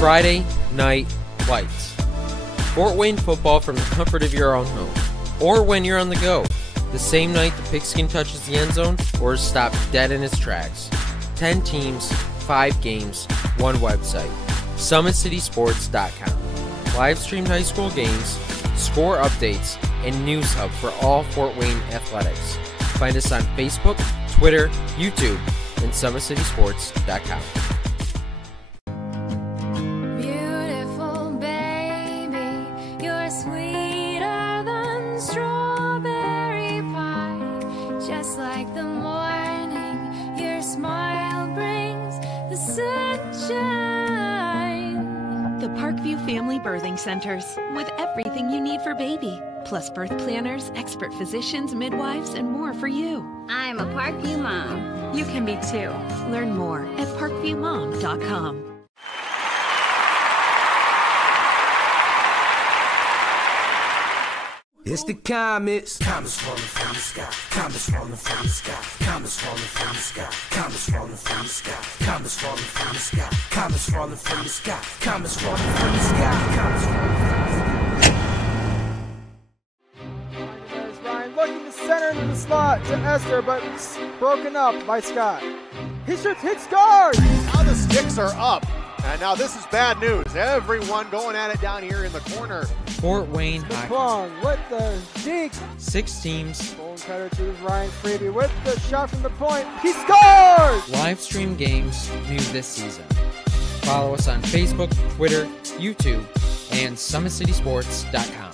Friday Night Lights. Fort Wayne football from the comfort of your own home, or when you're on the go. The same night the pigskin touches the end zone or is stopped dead in its tracks. 10 teams, 5 games, 1 website. SummitCitySports.com. Live streamed high school games, score updates, and news hub for all Fort Wayne athletics. Find us on Facebook, Twitter, YouTube, and SummitCitySports.com. Beautiful baby, you're sweeter than strawberry pie. Just like the morning, your smile brings the sunshine. The Parkview Family Birthing Centers, with everything you need for baby, plus birth planners, expert physicians, midwives, and more for you. I'm a Parkview mom. You can be too. Learn more at parkviewmom.com. It's the comets. Comets falling from the sky. Comets falling from the sky. Comets falling from the sky. Comets falling from the sky. Comets falling from the sky. Comets falling from the sky. Comets falling from the sky. Comets falling from the sky. Ryan looking to center into the slot to Esther, but broken up by Scott. He shoots, hit, scores! Now the sticks are up. And now this is bad news. Everyone going at it down here in the corner. Fort Wayne hockey. Plong with the deke. 6 teams. Bone cutter to Ryan Freeby with the shot from the point. He scores! Live stream games new this season. Follow us on Facebook, Twitter, YouTube, and SummitCitySports.com.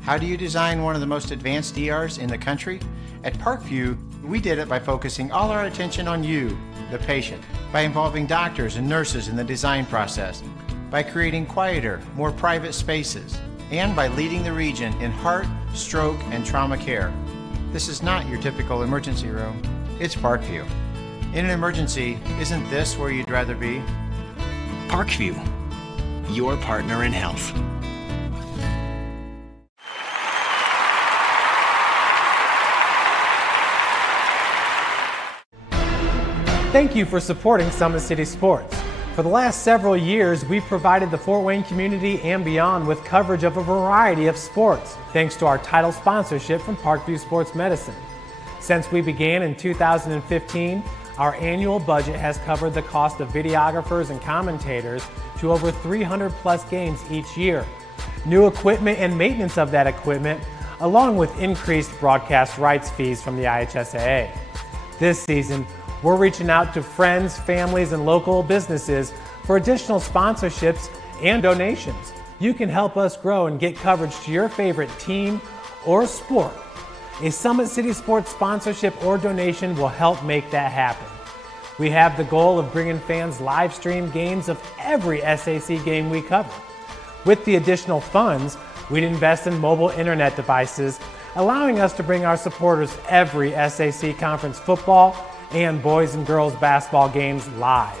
How do you design one of the most advanced ERs in the country? At Parkview, we did it by focusing all our attention on you, the patient, by involving doctors and nurses in the design process, by creating quieter, more private spaces, and by leading the region in heart, stroke, and trauma care. This is not your typical emergency room. It's Parkview. In an emergency, isn't this where you'd rather be? Parkview, your partner in health. Thank you for supporting Summit City Sports. For the last several years, we've provided the Fort Wayne community and beyond with coverage of a variety of sports, thanks to our title sponsorship from Parkview Sports Medicine. Since we began in 2015, our annual budget has covered the cost of videographers and commentators to over 300 plus games each year. New equipment and maintenance of that equipment, along with increased broadcast rights fees from the IHSAA. This season, we're reaching out to friends, families, and local businesses for additional sponsorships and donations. You can help us grow and get coverage to your favorite team or sport. A Summit City Sports sponsorship or donation will help make that happen. We have the goal of bringing fans live stream games of every SAC game we cover. With the additional funds, we'd invest in mobile internet devices, allowing us to bring our supporters every SAC conference football and boys and girls basketball games live,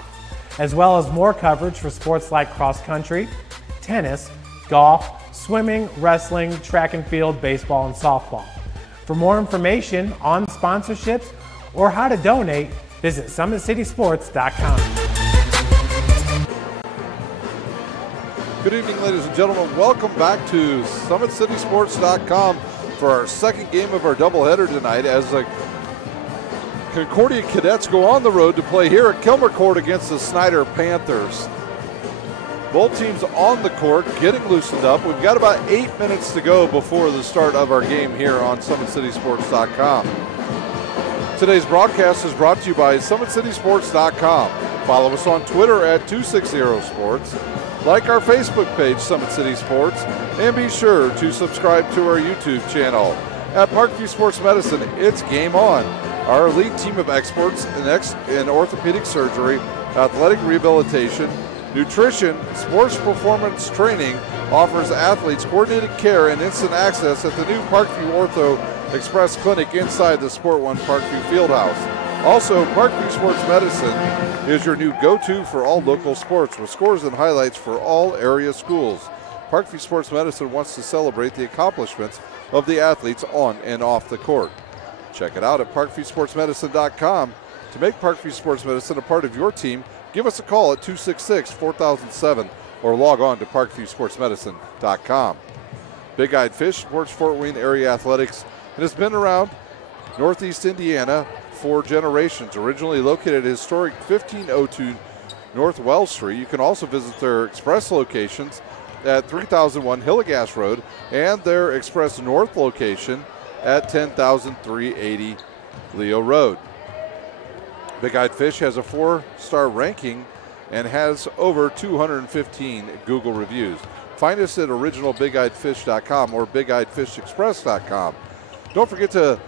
as well as more coverage for sports like cross country, tennis, golf, swimming, wrestling, track and field, baseball, and softball. For more information on sponsorships or how to donate, visit SummitCitySports.com. Good evening, ladies and gentlemen. Welcome back to SummitCitySports.com for our second game of our doubleheader tonight as the Concordia Cadets go on the road to play here at Kilmer Court against the Snider Panthers. Both teams on the court getting loosened up. We've got about 8 minutes to go before the start of our game here on SummitCitySports.com. Today's broadcast is brought to you by SummitCitySports.com. Follow us on Twitter at 260sports. Like our Facebook page, Summit City Sports, and be sure to subscribe to our YouTube channel. At Parkview Sports Medicine, it's game on. Our elite team of experts in orthopedic surgery, athletic rehabilitation, nutrition, sports performance training offers athletes coordinated care and instant access at the new Parkview Ortho Express Clinic inside the Sport One Parkview Fieldhouse. Also, Parkview Sports Medicine is your new go-to for all local sports with scores and highlights for all area schools. Parkview Sports Medicine wants to celebrate the accomplishments of the athletes on and off the court. Check it out at parkviewsportsmedicine.com. To make Parkview Sports Medicine a part of your team, give us a call at 266-4007 or log on to parkviewsportsmedicine.com. Big Eyed Fish supports Fort Wayne area athletics and has been around Northeast Indiana for generations. Originally located at historic 1502 North Wells Street, you can also visit their express locations at 3001 Hillegas Road and their express north location at 10,380 Leo Road. Big Eyed Fish has a 4-star ranking and has over 215 Google reviews. Find us at originalbigeyedfish.com or bigeyedfishexpress.com. Don't forget to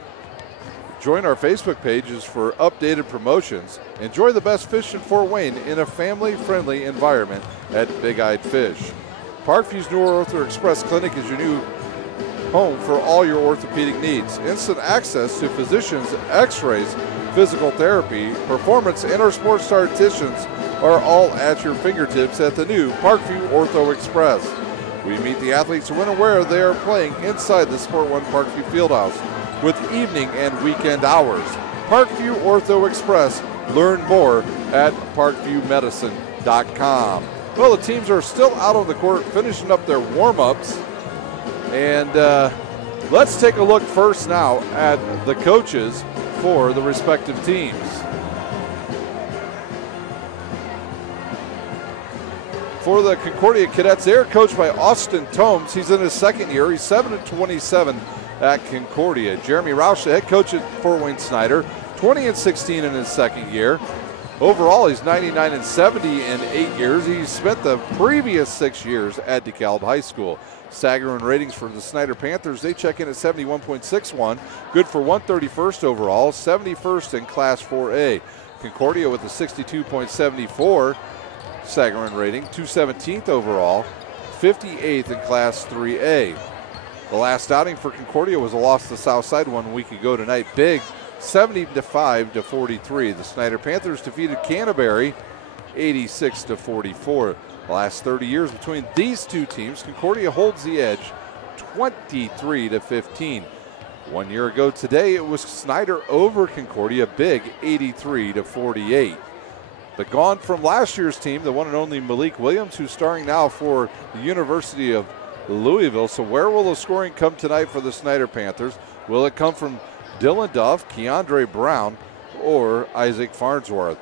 join our Facebook pages for updated promotions. Enjoy the best fish in Fort Wayne in a family-friendly environment at Big Eyed Fish. Parkview's new Ortho Express Clinic is your new home for all your orthopedic needs. Instant access to physicians, x-rays, physical therapy, performance, and our sports dietitians are all at your fingertips at the new Parkview Ortho Express. We meet the athletes when and where they are playing inside the Sport One Parkview Fieldhouse with evening and weekend hours. Parkview Ortho Express. Learn more at parkviewmedicine.com. Well, the teams are still out on the court finishing up their warm-ups. And let's take a look first now at the coaches for the respective teams. For the Concordia Cadets, they are coached by Austin Tomes. He's in his second year. He's 7-27 at Concordia. Jeremy Roush, the head coach at Fort Wayne Snider, 20-16 in his second year. Overall, he's 99-70 in 8 years. He's spent the previous 6 years at DeKalb High School. Stagger ratings for the Snider Panthers, they check in at 71.61, good for 131st overall, 71st in Class 4A. Concordia with a 62.74 Sagarin rating, 217th overall, 58th in Class 3A. The last outing for Concordia was a loss to Southside 1 week ago tonight. Big, 75-43. The Snider Panthers defeated Canterbury 86-44. The last 30 years between these two teams, Concordia holds the edge 23-15. 1 year ago today, it was Snider over Concordia, big 83-48. But gone from last year's team, the one and only Malik Williams, who's starring now for the University of Louisville. So where will the scoring come tonight for the Snider Panthers? Will it come from Dylan Duff, Keandre Brown, or Isaac Farnsworth?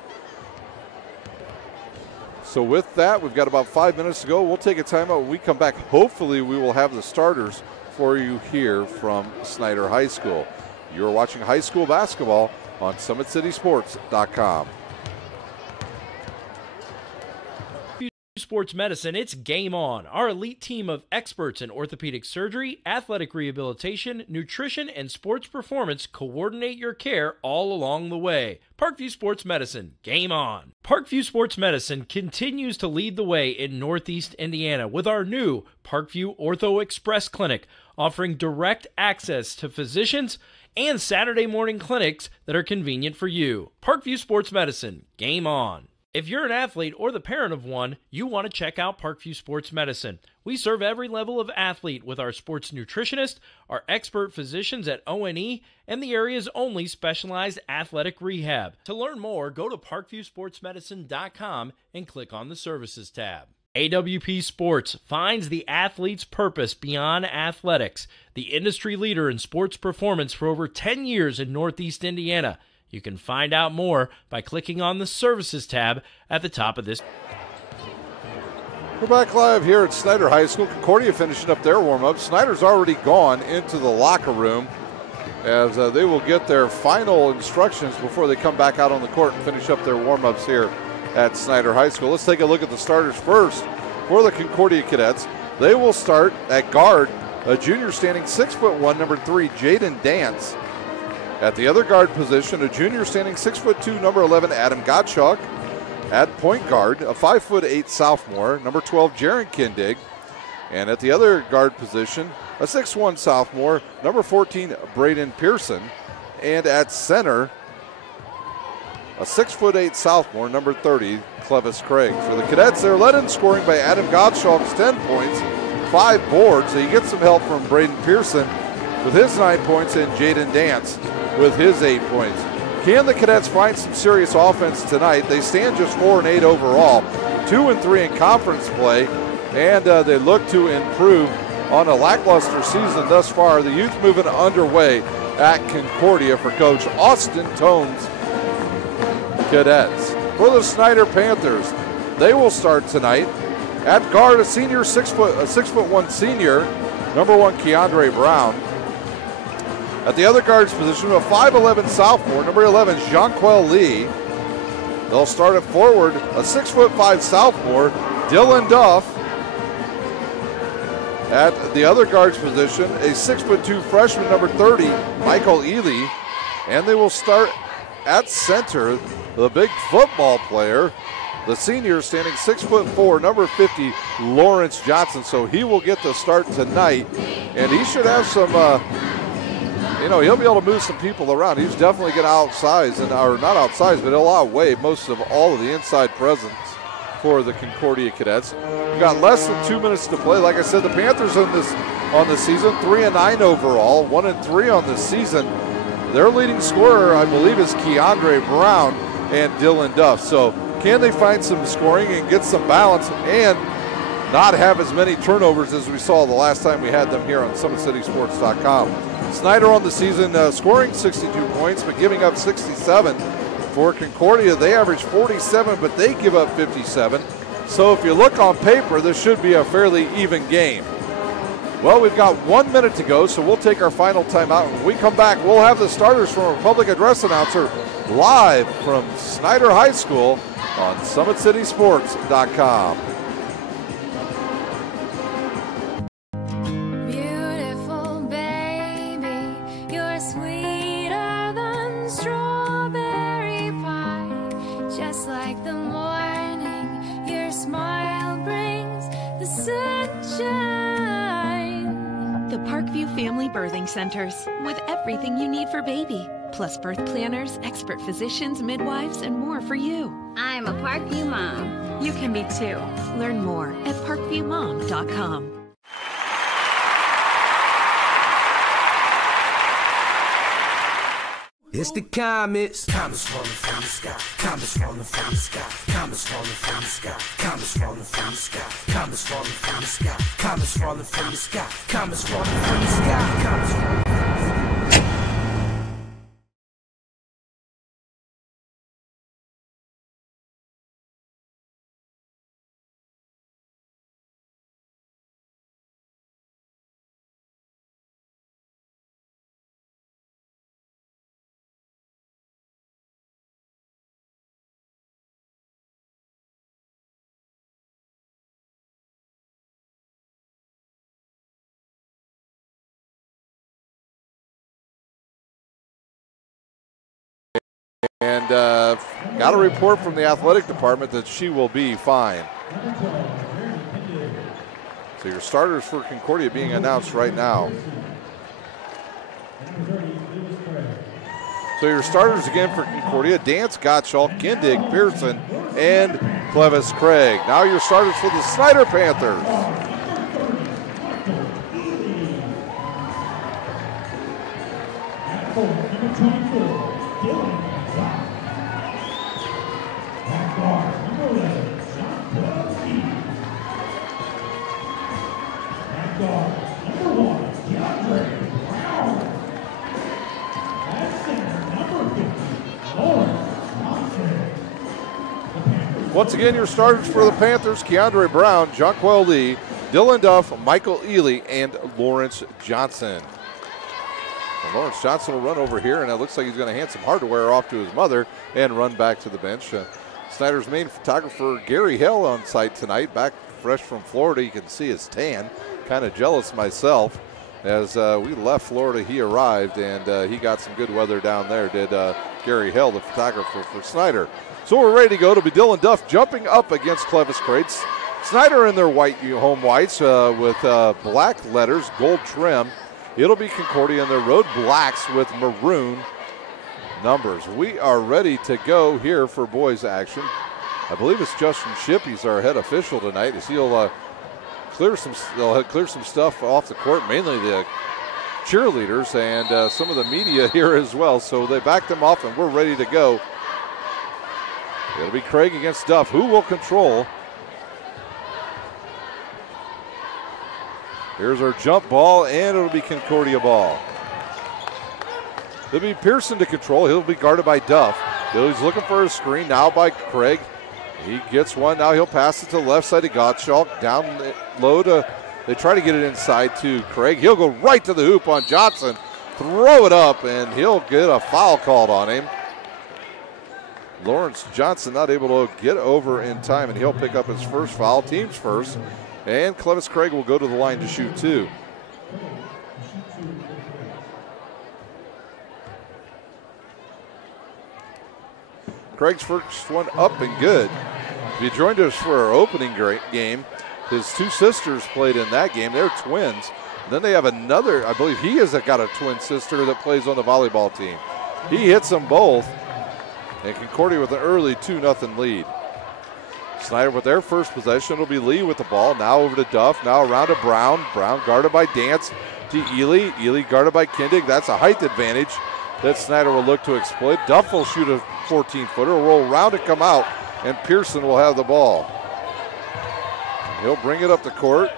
So with that, we've got about 5 minutes to go. We'll take a timeout. When we come back, hopefully we will have the starters for you here from Snider High School. You're watching high school basketball on SummitCitySports.com. Sports Medicine, it's game on. Our elite team of experts in orthopedic surgery, athletic rehabilitation, nutrition, and sports performance coordinate your care all along the way. Parkview Sports Medicine, game on. Parkview Sports Medicine continues to lead the way in Northeast Indiana with our new Parkview Ortho Express Clinic, offering direct access to physicians and Saturday morning clinics that are convenient for you. Parkview Sports Medicine, game on. If you're an athlete or the parent of one, you want to check out Parkview Sports Medicine. We serve every level of athlete with our sports nutritionist, our expert physicians at O&E, and the area's only specialized athletic rehab. To learn more, go to parkviewsportsmedicine.com and click on the Services tab. AWP Sports finds the athlete's purpose beyond athletics, the industry leader in sports performance for over 10 years in Northeast Indiana. You can find out more by clicking on the Services tab at the top of this. We're back live here at Snider High School. Concordia finishing up their warm-up. Snider's already gone into the locker room as they will get their final instructions before they come back out on the court and finish up their warm-ups here at Snider High School. Let's take a look at the starters first for the Concordia Cadets. They will start at guard, a junior standing 6'1", number 3, Jaden Dance. At the other guard position, a junior standing 6'2", number 11, Adam Gottschalk. At point guard, a 5'8" sophomore, number 12, Jaron Kindig. And at the other guard position, a 6'1" sophomore, number 14, Braden Pearson. And at center, a 6'8" sophomore, number 30, Clevis Craig. For the Cadets, they're led in scoring by Adam Gottschalk's 10 points, 5 boards. So you get some help from Braden Pearson with his 9 points and Jaden Dance with his 8 points. Can the Cadets find some serious offense tonight? They stand just 4-8 overall, 2-3 in conference play, and they look to improve on a lackluster season thus far. The youth movement underway at Concordia for Coach Austin Tone's Cadets. For the Snider Panthers, they will start tonight. At guard, a senior, 6'1" senior, number 1 Keandre Brown. At the other guard's position, a 5'11" sophomore, number 11 Jonquel Lee. They'll start at forward, a 6'5" sophomore, Dylan Duff. At the other guard's position, a 6'2" freshman, number 30 Michael Ely. And they will start at center, the big football player, the senior, standing 6'4", number 50, Lawrence Johnson. So he will get the start tonight, and he should have some, he'll be able to move some people around. He's definitely going to outsize, or not outsize, but he'll outweigh most of all of the inside presence for the Concordia Cadets. We've got less than 2 minutes to play. Like I said, the Panthers on the season, 3-9 overall, 1-3 on the season. Their leading scorer, I believe, is Keandre Brown and Dylan Duff. So can they find some scoring and get some balance and not have as many turnovers as we saw the last time we had them here on SummitCitySports.com? Snider on the season scoring 62 points, but giving up 67. For Concordia, they average 47, but they give up 57. So if you look on paper, this should be a fairly even game. Well, we've got 1 minute to go, so we'll take our final timeout. When we come back, we'll have the starters from our public address announcer live from Snider High School on SummitCitySports.com. Beautiful baby, you're sweeter than strawberry pie. Just like the morning, your smile brings the sunshine. The Parkview Family Birthing Centers, with everything you need for baby, plus birth planners, expert physicians, midwives, and more for you. I'm a Parkview mom. You can be too. Learn more at parkviewmom.com. It's the comets. Comets falling from the sky. Comets falling from the sky. Comets falling from the sky. Comets falling from the sky. Comets falling from the sky. Comets falling from the sky. Comets falling from the sky. Comets falling. And got a report from the athletic department that she will be fine. So your starters for Concordia being announced right now. So your starters again for Concordia: Dance, Gottschalk, Kindig, Pearson, and Clevis Craig. Now your starters for the Snider Panthers. Once again, your starters for the Panthers: Keandre Brown, Jonquel Lee, Dylan Duff, Michael Ely, and Lawrence Johnson. And Lawrence Johnson will run over here, and it looks like he's going to hand some hardware off to his mother and run back to the bench. Snider's main photographer, Gary Hill, on site tonight, back fresh from Florida. You can see his tan. Kind of jealous myself. As we left Florida, he arrived, and he got some good weather down there, did Gary Hill, the photographer for Snider. So we're ready to go. It'll be Dylan Duff jumping up against Clevis Craig. Snider in their white home whites with black letters, gold trim. It'll be Concordia in their road blacks with maroon numbers. We are ready to go here for boys action. I believe it's Justin Shipp. He's our head official tonight, as he'll clear some stuff off the court, mainly the cheerleaders and some of the media here as well. So they backed them off, and we're ready to go. It'll be Craig against Duff. Who will control? Here's our jump ball, and it'll be Concordia ball. It'll be Pearson to control. He'll be guarded by Duff. He's looking for a screen now by Craig. He gets one. Now he'll pass it to the left side of Gottschalk. Down low to, they try to get it inside to Craig. He'll go right to the hoop on Johnson. Throw it up, and he'll get a foul called on him. Lawrence Johnson not able to get over in time, and he'll pick up his first foul, team's first. And Clevis Craig will go to the line to shoot two. Craig's first one up and good. If you joined us for our opening game, his two sisters played in that game. They're twins. And then they have another, I believe he has got a twin sister that plays on the volleyball team. He hits them both. And Concordia with an early 2-0 lead. Snider with their first possession. It'll be Lee with the ball. Now over to Duff. Now around to Brown. Brown guarded by Dance to Ely. Ely guarded by Kindig. That's a height advantage that Snider will look to exploit. Duff will shoot a 14-footer. Roll around and come out. And Pearson will have the ball. He'll bring it up the court.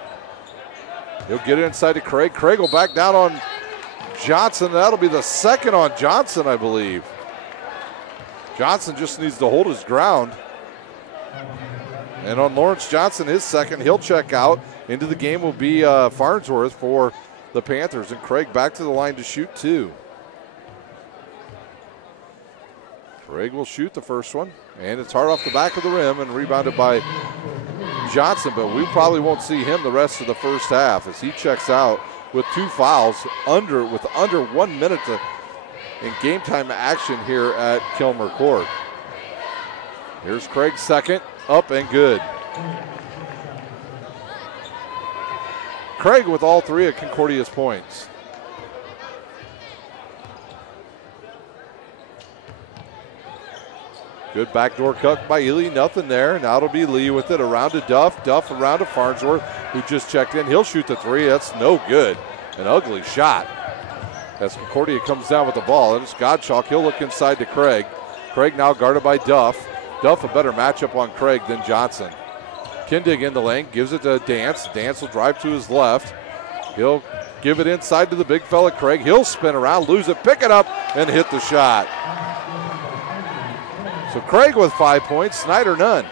He'll get it inside to Craig. Craig will back down on Johnson. That'll be the second on Johnson, I believe. Johnson just needs to hold his ground. And on Lawrence Johnson, his second, he'll check out. Into the game will be Farnsworth for the Panthers. And Craig back to the line to shoot two. Craig will shoot the first one. And it's hard off the back of the rim and rebounded by Johnson. But we probably won't see him the rest of the first half as he checks out with two fouls with under 1 minute in game time action here at Kilmer Court. Here's Craig's second, up and good. Craig with all three of Concordia's points. Good backdoor cut by Ely, nothing there. Now it'll be Lee with it around to Duff. Duff around to Farnsworth, who just checked in. He'll shoot the three, that's no good. An ugly shot. As Concordia comes down with the ball, and it's Gottschalk. He'll look inside to Craig. Craig now guarded by Duff. Duff a better matchup on Craig than Johnson. Kindig in the lane, gives it to Dance. Dance will drive to his left. He'll give it inside to the big fella Craig. He'll spin around, lose it, pick it up, and hit the shot. So Craig with 5 points, Snider none.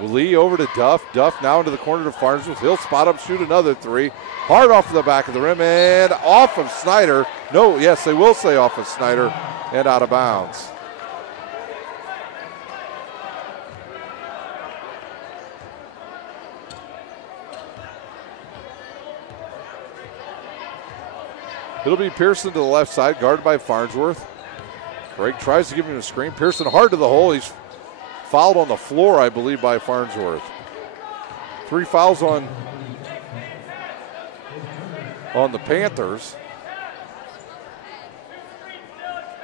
Lee over to Duff. Duff now into the corner to Farnsworth. He'll spot up, shoot another three. Hard off the back of the rim and off of Snider. No, yes, they will say off of Snider and out of bounds. It'll be Pearson to the left side, guarded by Farnsworth. Craig tries to give him a screen. Pearson hard to the hole. He's fouled on the floor, I believe, by Farnsworth. 3 fouls on the Panthers.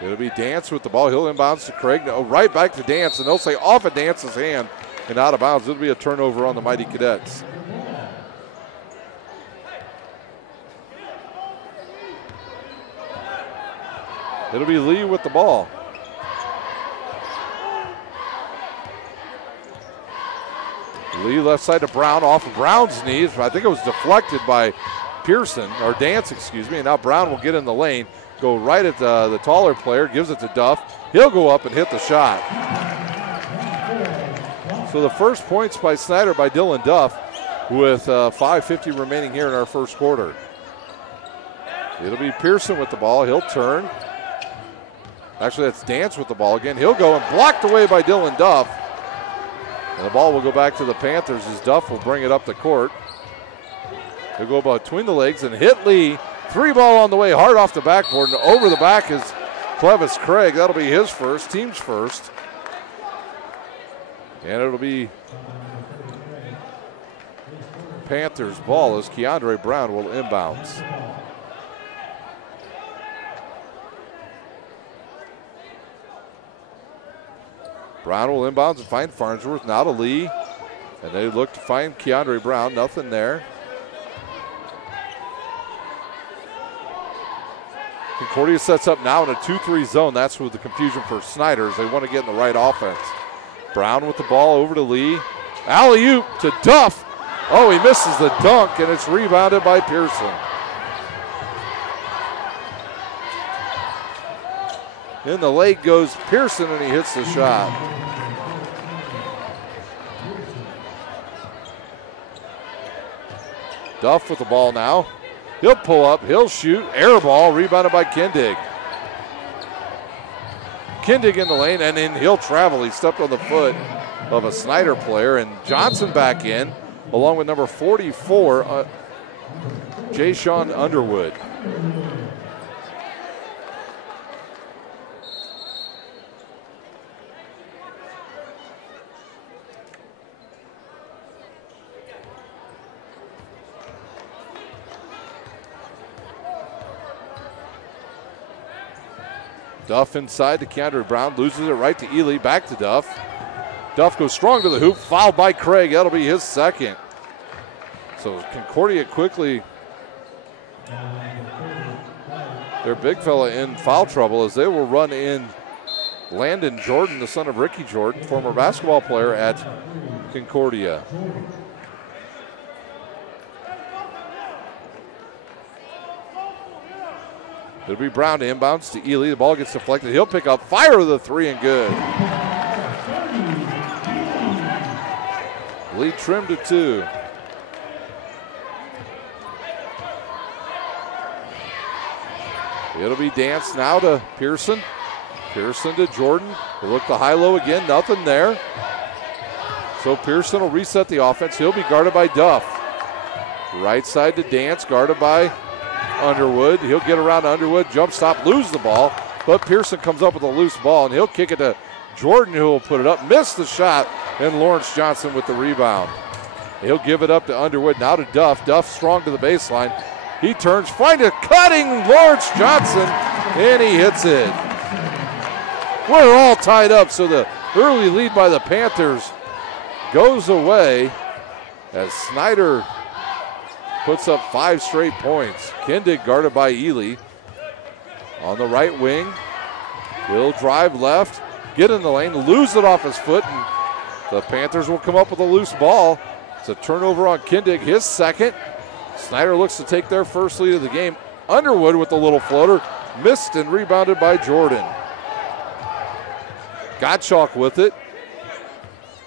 It'll be Dance with the ball. He'll inbounds to Craig. No, right back to Dance, and they'll say off of Dance's hand and out of bounds. It'll be a turnover on the Mighty Cadets. It'll be Lee with the ball. Lee left side to Brown, off of Brown's knees. I think it was deflected by Pearson, or Dance, excuse me. And now Brown will get in the lane, go right at the taller player, gives it to Duff. He'll go up and hit the shot. So the first points by Snider by Dylan Duff with 5:50 remaining here in our first quarter. It'll be Pearson with the ball. He'll turn. Actually, that's Dance with the ball again. He'll go and blocked away by Dylan Duff. And the ball will go back to the Panthers as Duff will bring it up the court. He'll go between the legs and hit Lee. 3 ball on the way, hard off the backboard, and over the back is Clevis Craig. That'll be his first, team's first. And it'll be Panthers ball as Keandre Brown will inbounds. Brown will inbounds and find Farnsworth. Now to Lee. And they look to find Keandre Brown. Nothing there. Concordia sets up now in a 2-3 zone. That's with the confusion for Snider as they want to get in the right offense. Brown with the ball over to Lee. Alley-oop to Duff. Oh, he misses the dunk, and it's rebounded by Pearson. In the late goes Pearson, and he hits the shot. Duff with the ball now. He'll pull up, he'll shoot, air ball, rebounded by Kindig. Kindig in the lane, and then he'll travel. He stepped on the foot of a Snider player, and Johnson back in, along with number 44, Jay Sean Underwood. Duff inside to counter. Brown loses it right to Ely. Back to Duff. Duff goes strong to the hoop. Fouled by Craig. That'll be his second. So Concordia quickly, their big fella in foul trouble as they will run in Landon Jordan, the son of Ricky Jordan, former basketball player at Concordia. It'll be Brown to inbounds to Ely. The ball gets deflected. He'll pick up, fire the three, and good. Lee trimmed to 2. It'll be Dance now to Pearson. Pearson to Jordan. They look the high-low again, nothing there. So Pearson will reset the offense. He'll be guarded by Duff. Right side to Dance, guarded by Underwood. He'll get around to Underwood, jump stop, lose the ball, but Pearson comes up with a loose ball, and he'll kick it to Jordan, who will put it up. Missed the shot, and Lawrence Johnson with the rebound. He'll give it up to Underwood, now to Duff. Duff strong to the baseline. He turns, find a cutting Lawrence Johnson, and he hits it. We're all tied up, so the early lead by the Panthers goes away as Snider puts up 5 straight points. Kindig guarded by Ely. On the right wing, he'll drive left, get in the lane, lose it off his foot, and the Panthers will come up with a loose ball. It's a turnover on Kindig, his second. Snider looks to take their first lead of the game. Underwood with the little floater, missed and rebounded by Jordan. Gottschalk with it,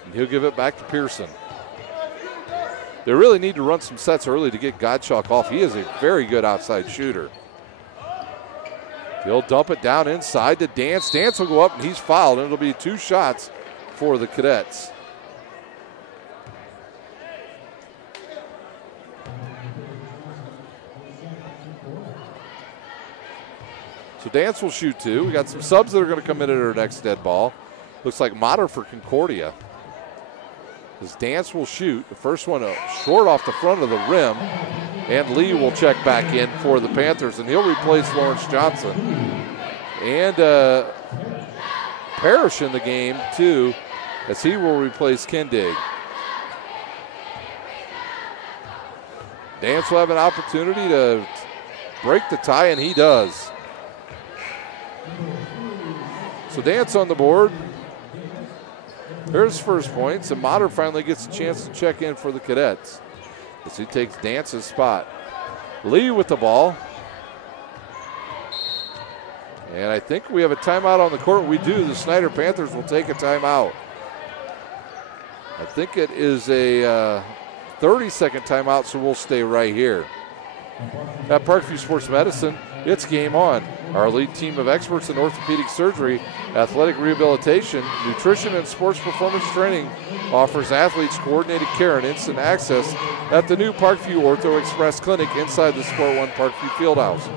and he'll give it back to Pearson. They really need to run some sets early to get Gottschalk off. He is a very good outside shooter. He'll dump it down inside to Dance. Dance will go up, and he's fouled, and it'll be 2 shots for the Cadets. So Dance will shoot 2. We got some subs that are going to come in at our next dead ball. Looks like Motter for Concordia. As Dance will shoot. The first one short off the front of the rim. And Lee will check back in for the Panthers, and he'll replace Lawrence Johnson. And Parrish in the game, too, as he will replace Kindig. Dance will have an opportunity to break the tie, and he does. So Dance on the board. There's first points, and Motter finally gets a chance to check in for the Cadets as he takes Dance's spot. Lee with the ball. And I think we have a timeout on the court. We do. The Snider Panthers will take a timeout. I think it is a 30-second timeout, so we'll stay right here. At Parkview Sports Medicine, it's game on. Our elite team of experts in orthopedic surgery, athletic rehabilitation, nutrition, and sports performance training offers athletes coordinated care and instant access at the new Parkview Ortho Express Clinic inside the Sport One Parkview Fieldhouse.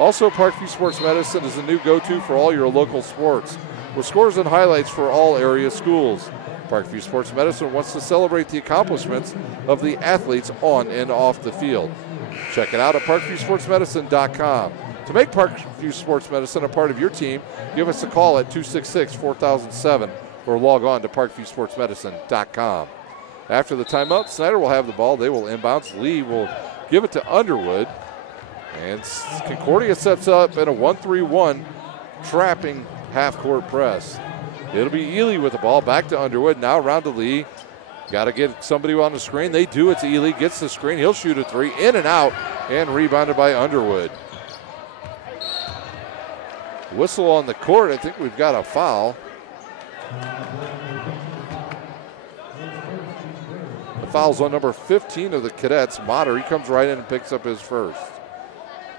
Also, Parkview Sports Medicine is the new go-to for all your local sports, with scores and highlights for all area schools. Parkview Sports Medicine wants to celebrate the accomplishments of the athletes on and off the field. Check it out at parkviewsportsmedicine.com. To make Parkview Sports Medicine a part of your team, give us a call at 266-4007 or log on to parkviewsportsmedicine.com. After the timeout, Snider will have the ball. They will inbounds. Lee will give it to Underwood. And Concordia sets up in a 1-3-1 trapping half-court press. It'll be Ely with the ball, back to Underwood, now around to Lee. Got to get somebody on the screen. They do. It's Ely, gets the screen. He'll shoot a three, in and out, and rebounded by Underwood. Whistle on the court. I think we've got a foul. The foul's on number 15 of the Cadets, Motter. He comes right in and picks up his first.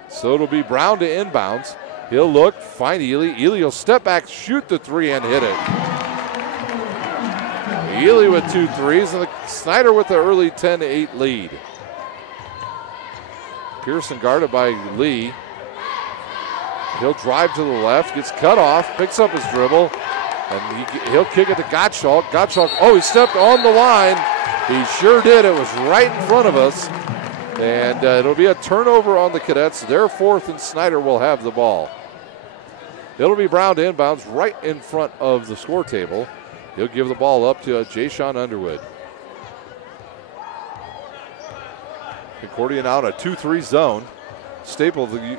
So it'll be Brown to inbounds. He'll look, find Ely. Ely will step back, shoot the three, and hit it. Ely with 2 threes, and Snider with the early 10-8 lead. Pearson guarded by Lee. He'll drive to the left, gets cut off, picks up his dribble, and he'll kick it to Gottschalk. Gottschalk, oh, he stepped on the line. He sure did. It was right in front of us. And it'll be a turnover on the Cadets. Their fourth, and Snider will have the ball. It'll be Brown to inbounds right in front of the score table. He'll give the ball up to Jay-Sean Underwood. Concordia now in a 2-3 zone. Staple, the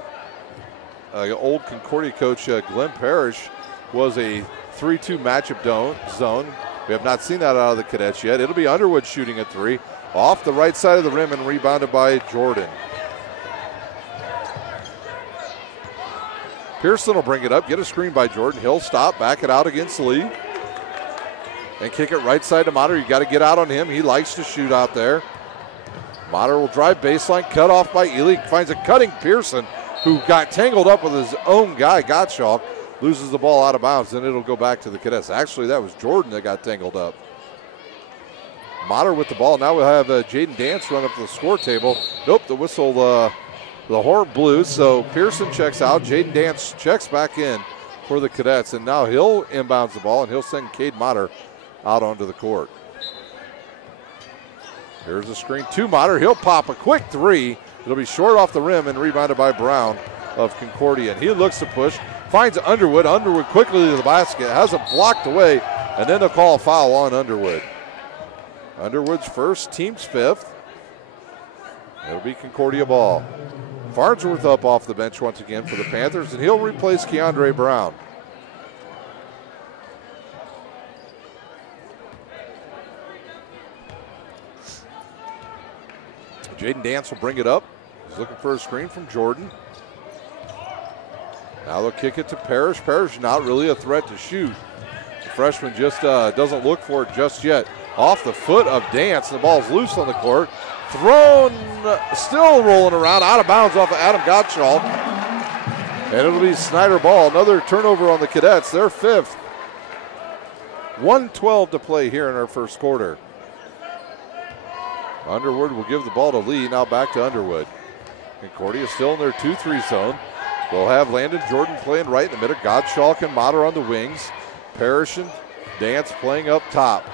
old Concordia coach Glenn Parrish, was a 3-2 matchup zone. We have not seen that out of the Cadets yet. It'll be Underwood shooting a three off the right side of the rim and rebounded by Jordan. Pearson will bring it up, get a screen by Jordan. He'll stop, back it out against Lee, and kick it right side to Motter. You got to get out on him. He likes to shoot out there. Motter will drive baseline, cut off by Ely. Finds a cutting Pearson, who got tangled up with his own guy, Gottschalk. Loses the ball out of bounds, and it'll go back to the Cadets. Actually, that was Jordan that got tangled up. Motter with the ball. Now we'll have Jaden Dance run up to the score table. Nope, the whistle, the horn blew, so Pearson checks out. Jaden Dance checks back in for the Cadets, and now he'll inbounds the ball, and he'll send Cade Motter out onto the court. Here's the screen to Motter. He'll pop a quick three. It'll be short off the rim and rebounded by Brown of Concordia. And he looks to push, finds Underwood. Underwood quickly to the basket, has it blocked away, and then they'll call a foul on Underwood. Underwood's first, team's fifth. It'll be Concordia ball. Farnsworth up off the bench once again for the Panthers, and he'll replace Keandre Brown. Jaden Dance will bring it up. He's looking for a screen from Jordan. Now they'll kick it to Parrish. Parrish not really a threat to shoot. The freshman just doesn't look for it just yet. Off the foot of Dance. The ball's loose on the court. Thrown, still rolling around, out of bounds off of Adam Gottschalk. And it'll be Snider ball. Another turnover on the Cadets. Their fifth. 1:12 to play here in our first quarter. Underwood will give the ball to Lee. Now back to Underwood. Concordia still in their 2-3 zone. They'll have Landon Jordan playing right in the middle. Gottschalk and Motter on the wings. Parrish and Dance playing up top.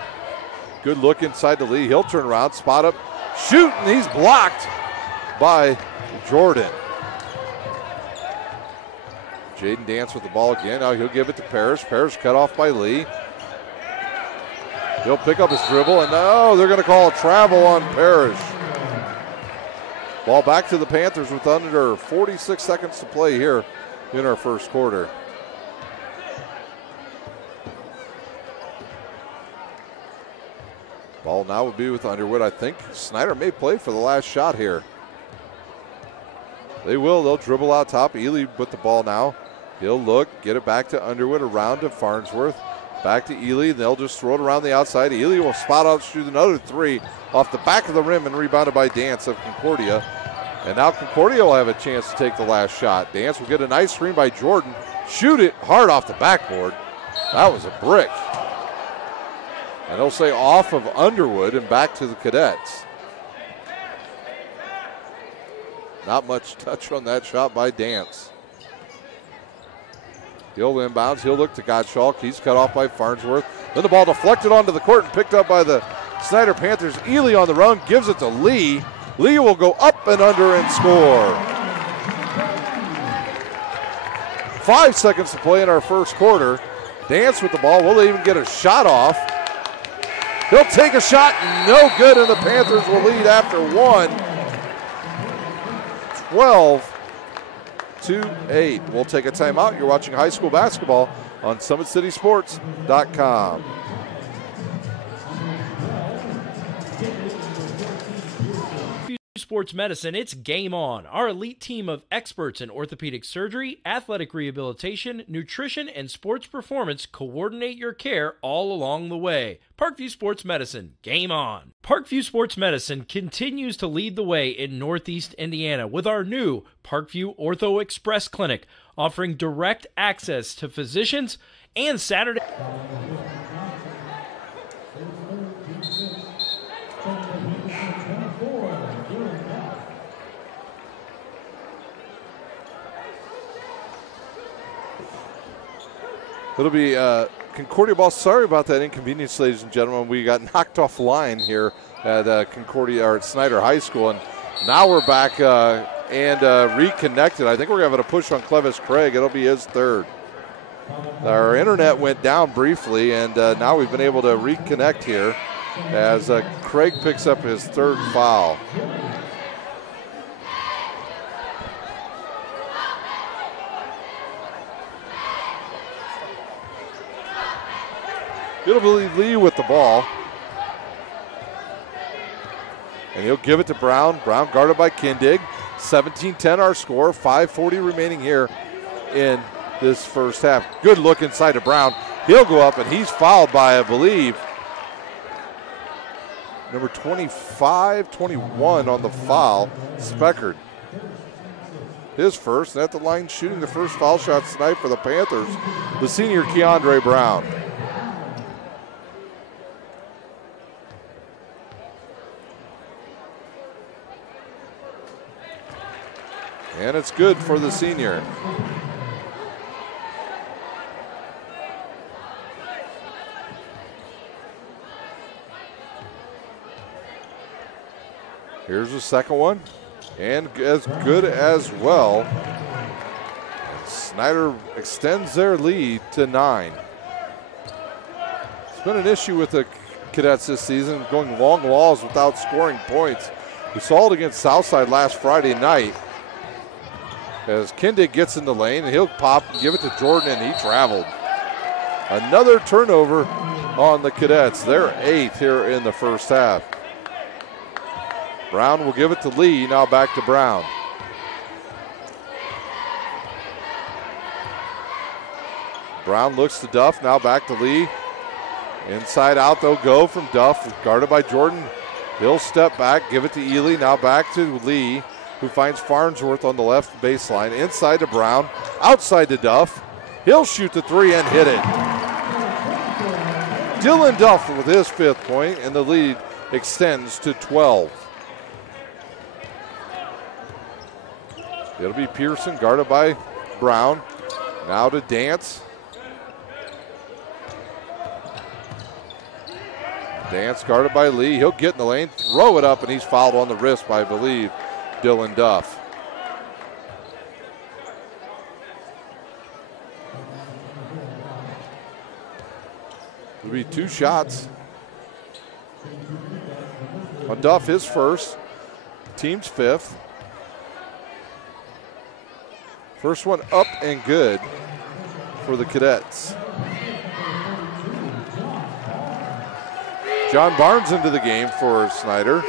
Good look inside to Lee. He'll turn around, spot up, shoot, and he's blocked by Jordan. Jaden Dance with the ball again. Now he'll give it to Parrish. Parrish cut off by Lee. He'll pick up his dribble, and now they're going to call a travel on Parrish. Ball back to the Panthers with under 46 seconds to play here in our first quarter. Ball now will be with Underwood. I think Snider may play for the last shot here. They will. They'll dribble out top. Ely with the ball now. He'll look, get it back to Underwood, around to Farnsworth. Back to Ely. They'll just throw it around the outside. Ely will spot out, shoot another three off the back of the rim and rebounded by Dance of Concordia. And now Concordia will have a chance to take the last shot. Dance will get a nice screen by Jordan. Shoot it hard off the backboard. That was a brick. And they'll say off of Underwood and back to the Cadets. Not much touch on that shot by Dance. He'll inbounds. He'll look to Gottschalk. He's cut off by Farnsworth. Then the ball deflected onto the court and picked up by the Snider Panthers. Ely on the run, gives it to Lee. Lee will go up and under and score. 5 seconds to play in our first quarter. Dance with the ball. Will they even get a shot off? He'll take a shot. No good, and the Panthers will lead after one. 6-2-8. We'll take a timeout. You're watching high school basketball on SummitCitySports.com. Sports Medicine, it's game on. Our elite team of experts in orthopedic surgery, athletic rehabilitation, nutrition, and sports performance coordinate your care all along the way. Parkview Sports Medicine, game on. Parkview Sports Medicine continues to lead the way in Northeast Indiana with our new Parkview Ortho Express Clinic, offering direct access to physicians and Saturday. It'll be Concordia ball. Sorry about that inconvenience, ladies and gentlemen. We got knocked off line here at Concordia or at Snider High School, and now we're back and reconnected. I think we're having a push on Clevis Craig. It'll be his third. Our internet went down briefly, and now we've been able to reconnect here as Craig picks up his third foul. It'll be Lee with the ball. And he'll give it to Brown. Brown guarded by Kindig. 17-10 our score. 5:40 remaining here in this first half. Good look inside to Brown. He'll go up, and he's fouled by, I believe, number 25, 21 on the foul, Speckard. His first, and at the line shooting the first foul shot tonight for the Panthers, the senior Keandre Brown. And it's good for the senior. Here's the second one, and as good as well. Snider extends their lead to 9. It's been an issue with the Cadets this season, going long walls without scoring points. We saw it against Southside last Friday night. As Kindig gets in the lane, and he'll pop and give it to Jordan, and he traveled. Another turnover on the Cadets. They're 8th here in the first half. Brown will give it to Lee, now back to Brown. Brown looks to Duff, now back to Lee. Inside out they'll go from Duff, guarded by Jordan. He'll step back, give it to Ely, now back to Lee, who finds Farnsworth on the left baseline. Inside to Brown, outside to Duff. He'll shoot the three and hit it. Dylan Duff with his 5th point, and the lead extends to 12. It'll be Pearson, guarded by Brown. Now to Dance. Dance guarded by Lee. He'll get in the lane, throw it up, and he's fouled on the wrist by, I believe, Dylan Duff. It'll be 2 shots. On Duff, his first. Team's 5th. First one up and good for the Cadets. John Barnes into the game for Snider.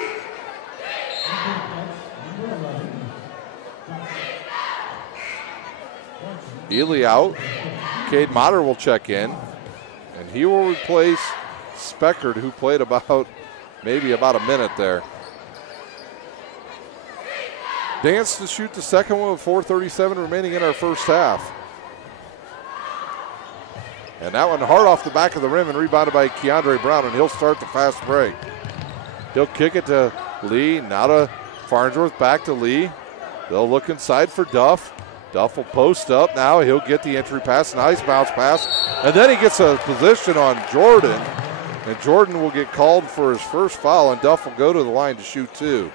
Ely out. Cade Motter will check in, and he will replace Speckard, who played maybe about a minute there. Dance to shoot the second one with 4:37 remaining in our first half. And that one hard off the back of the rim and rebounded by Keandre Brown, and he'll start the fast break. He'll kick it to Lee, now to Farnsworth, back to Lee. They'll look inside for Duff. Duff will post up now. He'll get the entry pass, nice bounce pass. And then he gets a position on Jordan. And Jordan will get called for his first foul, and Duff will go to the line to shoot 2.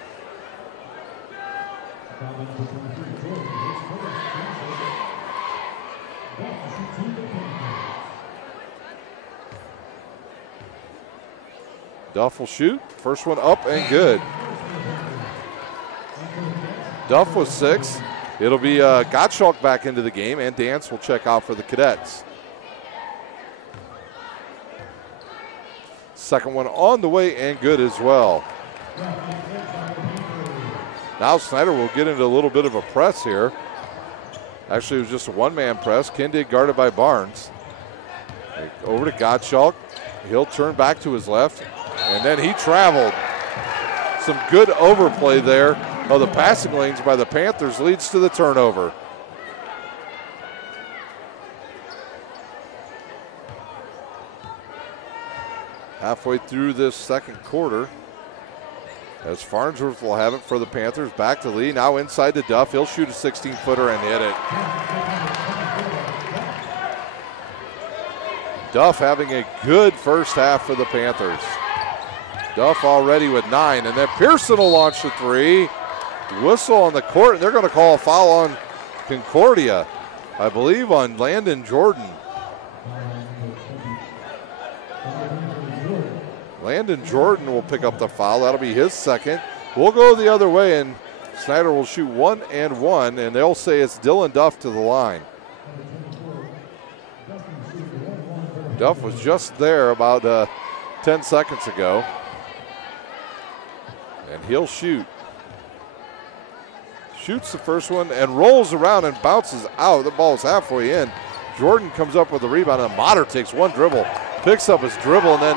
Duff will shoot. First one up and good. Duff was 6. It'll be Gottschalk back into the game, and Dance will check out for the Cadets. Second one on the way and good as well. Now Snider will get into a little bit of a press here. Actually, it was just a one-man press. Kindig guarded by Barnes. Over to Gottschalk. He'll turn back to his left, and then he traveled. Some good overplay there of the passing lanes by the Panthers leads to the turnover. Halfway through this second quarter, as Farnsworth will have it for the Panthers. Back to Lee, now inside to Duff. He'll shoot a 16-footer and hit it. Duff having a good first half for the Panthers. Duff already with 9, and then Pearson will launch the 3. Whistle on the court, and they're going to call a foul on Concordia, I believe on Landon Jordan. Landon Jordan will pick up the foul. That'll be his second. We'll go the other way, and Snider will shoot 1 and 1, and they'll say it's Dylan Duff to the line. Duff was just there about 10 seconds ago. And he'll shoot. Shoots the first one and rolls around and bounces out. The ball's halfway in. Jordan comes up with the rebound, and Motter takes one dribble, picks up his dribble, and then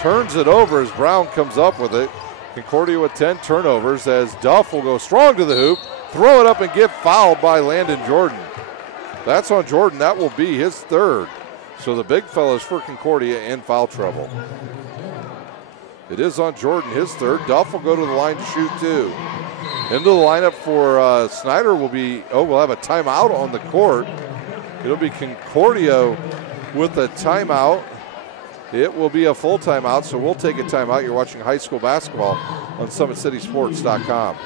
turns it over as Brown comes up with it. Concordia with 10 turnovers as Duff will go strong to the hoop, throw it up and get fouled by Landon Jordan. That's on Jordan. That will be his third. So the big fellas for Concordia in foul trouble. It is on Jordan, his third. Duff will go to the line to shoot 2. Into the lineup for Snider will be, we'll have a timeout on the court. It'll be Concordia with a timeout. It will be a full timeout, so we'll take a timeout. You're watching high school basketball on SummitCitySports.com.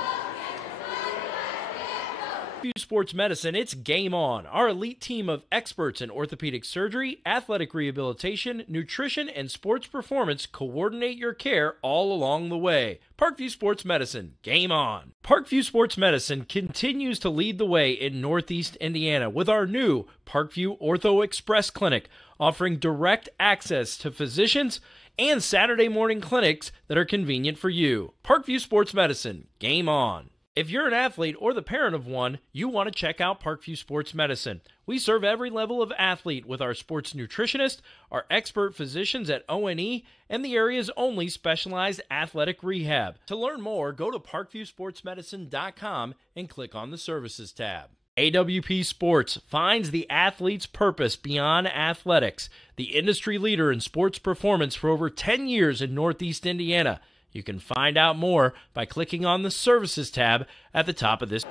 Sports Medicine, it's game on. Our elite team of experts in orthopedic surgery, athletic rehabilitation, nutrition, and sports performance coordinate your care all along the way. Parkview Sports Medicine, game on. Parkview Sports Medicine continues to lead the way in Northeast Indiana with our new Parkview Ortho Express Clinic, offering direct access to physicians and Saturday morning clinics that are convenient for you. Parkview Sports Medicine, game on. If you're an athlete or the parent of one, you want to check out Parkview Sports Medicine. We serve every level of athlete with our sports nutritionist, our expert physicians at O&E, and the area's only specialized athletic rehab. To learn more, go to parkviewsportsmedicine.com and click on the Services tab. AWP Sports finds the athlete's purpose beyond athletics, the industry leader in sports performance for over 10 years in Northeast Indiana. You can find out more by clicking on the Services tab at the top of this.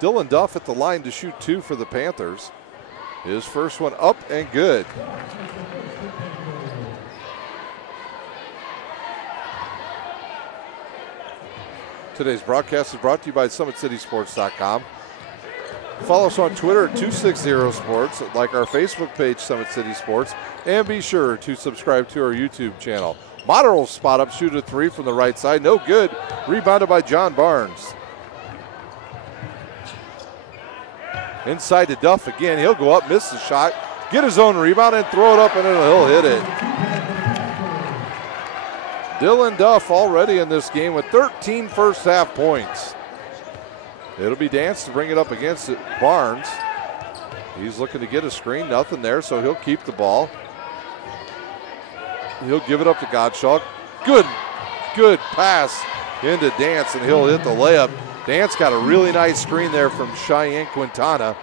Dylan Duff at the line to shoot 2 for the Panthers. His first one up and good. Today's broadcast is brought to you by SummitCitySports.com. Follow us on Twitter at 260sports, like our Facebook page, Summit City Sports, and be sure to subscribe to our YouTube channel. Motter will spot up, shoot a 3 from the right side. No good. Rebounded by John Barnes. Inside to Duff again. He'll go up, miss the shot, get his own rebound, and throw it up, and he'll hit it. Dylan Duff already in this game with 13 first half points. It'll be Dance to bring it up against it. Barnes. He's looking to get a screen. Nothing there, so he'll keep the ball. He'll give it up to Gottschalk. Good pass into Dance, and he'll hit the layup. Dance got a really nice screen there from Cheyenne Quintana,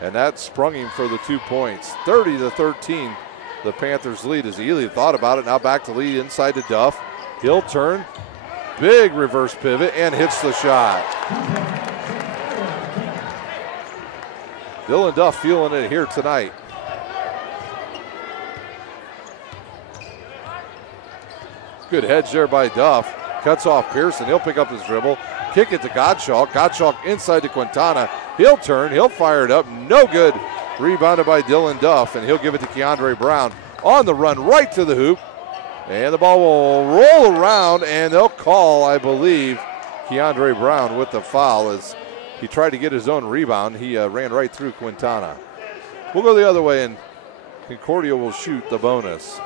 and that sprung him for the 2 points. 30-13, the Panthers lead as Ely thought about it. Now back to lead inside to Duff. He'll turn, big reverse pivot, and hits the shot. Dylan Duff feeling it here tonight. Good hedge there by Duff. Cuts off Pearson. He'll pick up his dribble. Kick it to Gottschalk. Gottschalk inside to Quintana. He'll turn. He'll fire it up. No good. Rebounded by Dylan Duff, and he'll give it to Keandre Brown. On the run right to the hoop. And the ball will roll around, and they'll call, I believe, Keandre Brown with the foul as he tried to get his own rebound. He ran right through Quintana. We'll go the other way, and Concordia will shoot the bonus.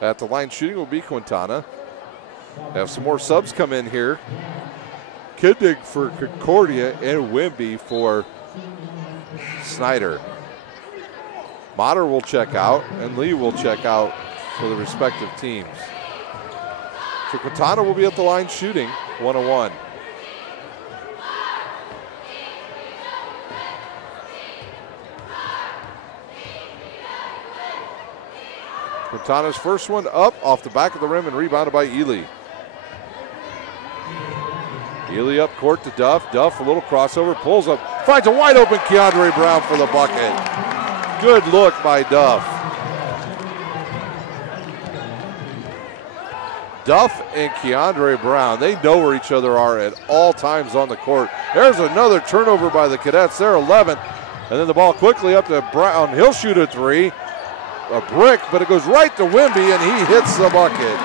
At the line shooting will be Quintana. Have some more subs come in here. Kiddig for Concordia and Wimby for Snider. Motter will check out, and Lee will check out for the respective teams. So Quintana will be at the line shooting 1-1. Quintana's first one up off the back of the rim and rebounded by Ely. Ely up court to Duff. Duff, a little crossover, pulls up, finds a wide open Keandre Brown for the bucket. Good look by Duff. Duff and Keandre Brown, they know where each other are at all times on the court. There's another turnover by the Cadets. They're 11th. And then the ball quickly up to Brown. He'll shoot a three. A brick, but it goes right to Wimby, and he hits the bucket.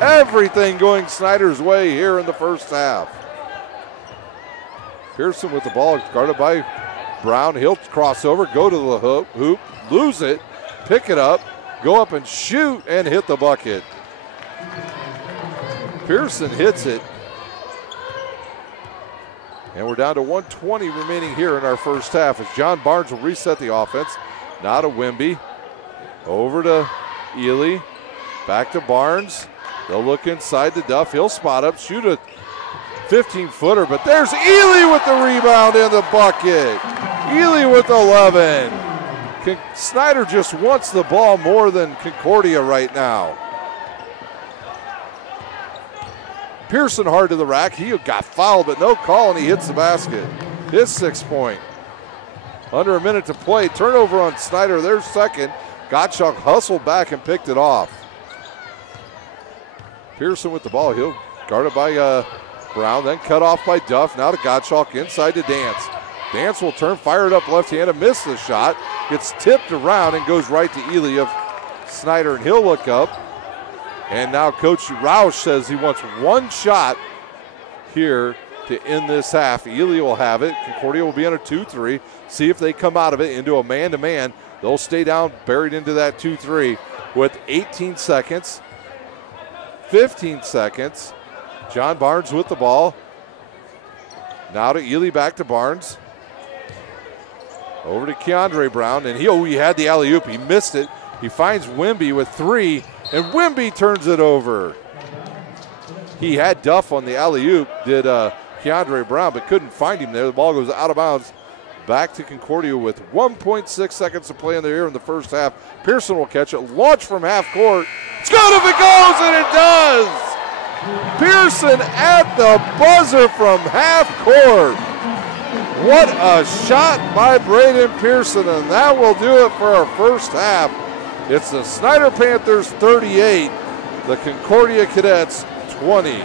Everything going Snider's way here in the first half. Pearson with the ball, guarded by Brown. He'll cross over, go to the hoop, lose it, pick it up, go up and shoot, and hit the bucket. Pearson hits it. And we're down to 1:20 remaining here in our first half as John Barnes will reset the offense. Now to Wimby. Over to Ely. Back to Barnes. They'll look inside to Duff. He'll spot up, shoot a 15-footer, but there's Ely with the rebound in the bucket. Ely with 11. Snider just wants the ball more than Concordia right now. Pearson hard to the rack. He got fouled, but no call, and he hits the basket. His 6th point. Under a minute to play. Turnover on Snider, their second. Gottschalk hustled back and picked it off. Pearson with the ball. He'll guarded by Brown, then cut off by Duff. Now to Gottschalk inside to Dance. Dance will turn, fire it up left-handed, miss the shot. Gets tipped around and goes right to Ely of Snider, and he'll look up. And now Coach Roush says he wants one shot here to end this half. Ely will have it. Concordia will be on a 2-3. See if they come out of it into a man-to-man. They'll stay down, buried into that 2-3 with 18 seconds. 15 seconds. John Barnes with the ball. Now to Ely, back to Barnes. Over to Keandre Brown, and he had the alley-oop. He missed it. He finds Wimby with 3, and Wimby turns it over. He had Duff on the alley-oop, did Keandre Brown, but couldn't find him there. The ball goes out of bounds. Back to Concordia with 1.6 seconds to play in the here in the first half. Pearson will catch it, launch from half court. It's good if it goes, and it does! Pearson at the buzzer from half court. What a shot by Braden Pearson, and that will do it for our first half. It's the Snider Panthers 38, the Concordia Cadets 20.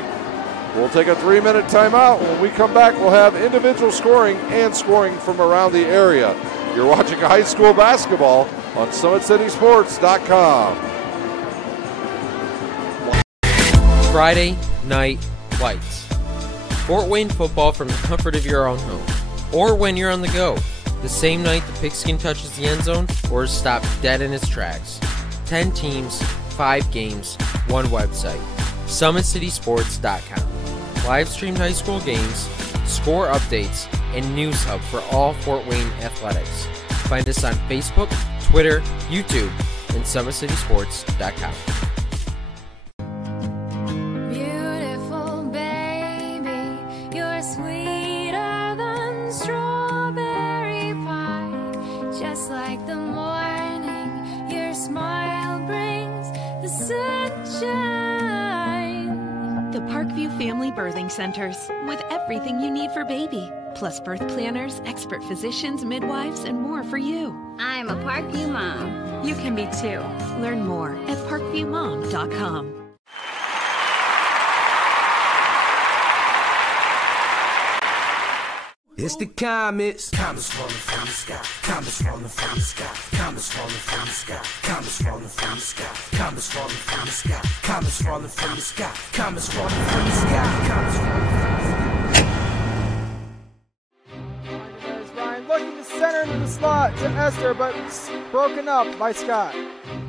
We'll take a 3-minute timeout. When we come back, we'll have individual scoring and scoring from around the area. You're watching high school basketball on SummitCitySports.com. Friday Night Lights. Fort Wayne football from the comfort of your own home. Or when you're on the go. The same night the pigskin touches the end zone or is stopped dead in its tracks. 10 teams, 5 games, 1 website. SummitCitySports.com. Live streamed high school games, score updates, and news hub for all Fort Wayne athletics. Find us on Facebook, Twitter, YouTube, and SummitCitySports.com. Beautiful baby, you're sweeter than strawberry pie. Just like the morning, your smile brings the sunshine. The Parkview Family Birthing Centers, with everything you need for baby, plus birth planners, expert physicians, midwives, and more for you. I'm a Parkview mom. You can be too. Learn more at parkviewmom.com. It's the comets. Comets falling from the sky. Comets falling from the sky. Comets falling from the sky. Comets falling from the sky. Comets falling from the sky. Comets falling from the sky. Comets falling from the sky. Comets falling from the sky. There's Ryan looking to center into the slot to Esther, but broken up by Scott.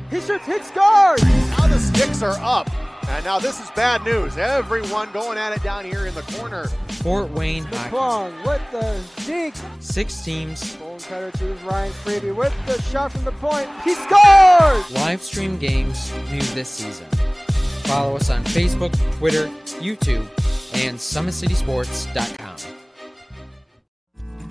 He shoots, hit, scores! Now the sticks are up. And now this is bad news. Everyone going at it down here in the corner. Fort Wayne Hockey. Plong with the deke. 6 teams. Bone cutter to Ryan Freebie with the shot from the point. He scores! Live stream games new this season. Follow us on Facebook, Twitter, YouTube, and SummitCitySports.com.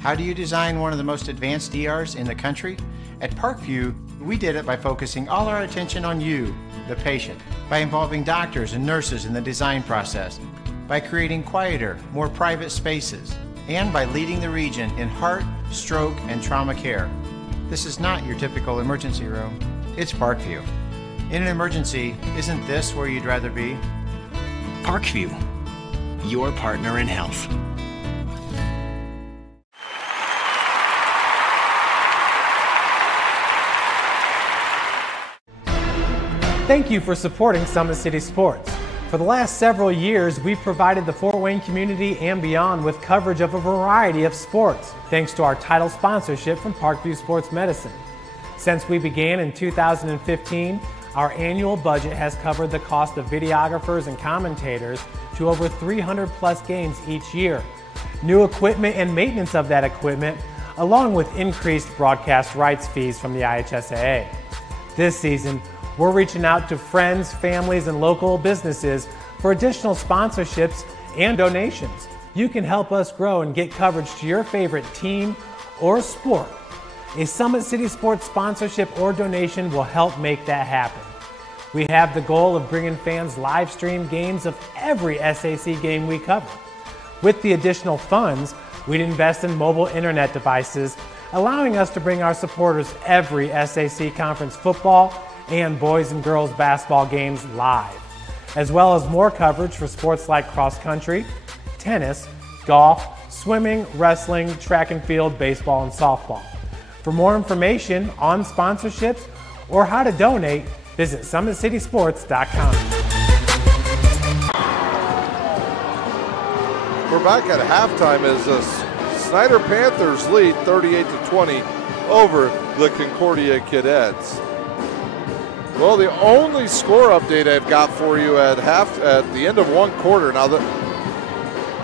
How do you design one of the most advanced ERs in the country? At Parkview, we did it by focusing all our attention on you, the patient, by involving doctors and nurses in the design process, by creating quieter, more private spaces, and by leading the region in heart, stroke, and trauma care. This is not your typical emergency room. It's Parkview. In an emergency, isn't this where you'd rather be? Parkview, your partner in health. Thank you for supporting Summit City Sports. For the last several years, we've provided the Fort Wayne community and beyond with coverage of a variety of sports, thanks to our title sponsorship from Parkview Sports Medicine. Since we began in 2015, our annual budget has covered the cost of videographers and commentators to over 300 plus games each year. New equipment and maintenance of that equipment, along with increased broadcast rights fees from the IHSAA. This season, we're reaching out to friends, families, and local businesses for additional sponsorships and donations. You can help us grow and get coverage to your favorite team or sport. A Summit City Sports sponsorship or donation will help make that happen. We have the goal of bringing fans live stream games of every SAC game we cover. With the additional funds, we'd invest in mobile internet devices, allowing us to bring our supporters every SAC conference football and boys and girls basketball games live, as well as more coverage for sports like cross country, tennis, golf, swimming, wrestling, track and field, baseball, and softball. For more information on sponsorships or how to donate, visit SummitCitySports.com. We're back at halftime as the Snider Panthers lead 38-20 over the Concordia Cadets. Well, the only score update I've got for you at the end of one quarter. Now,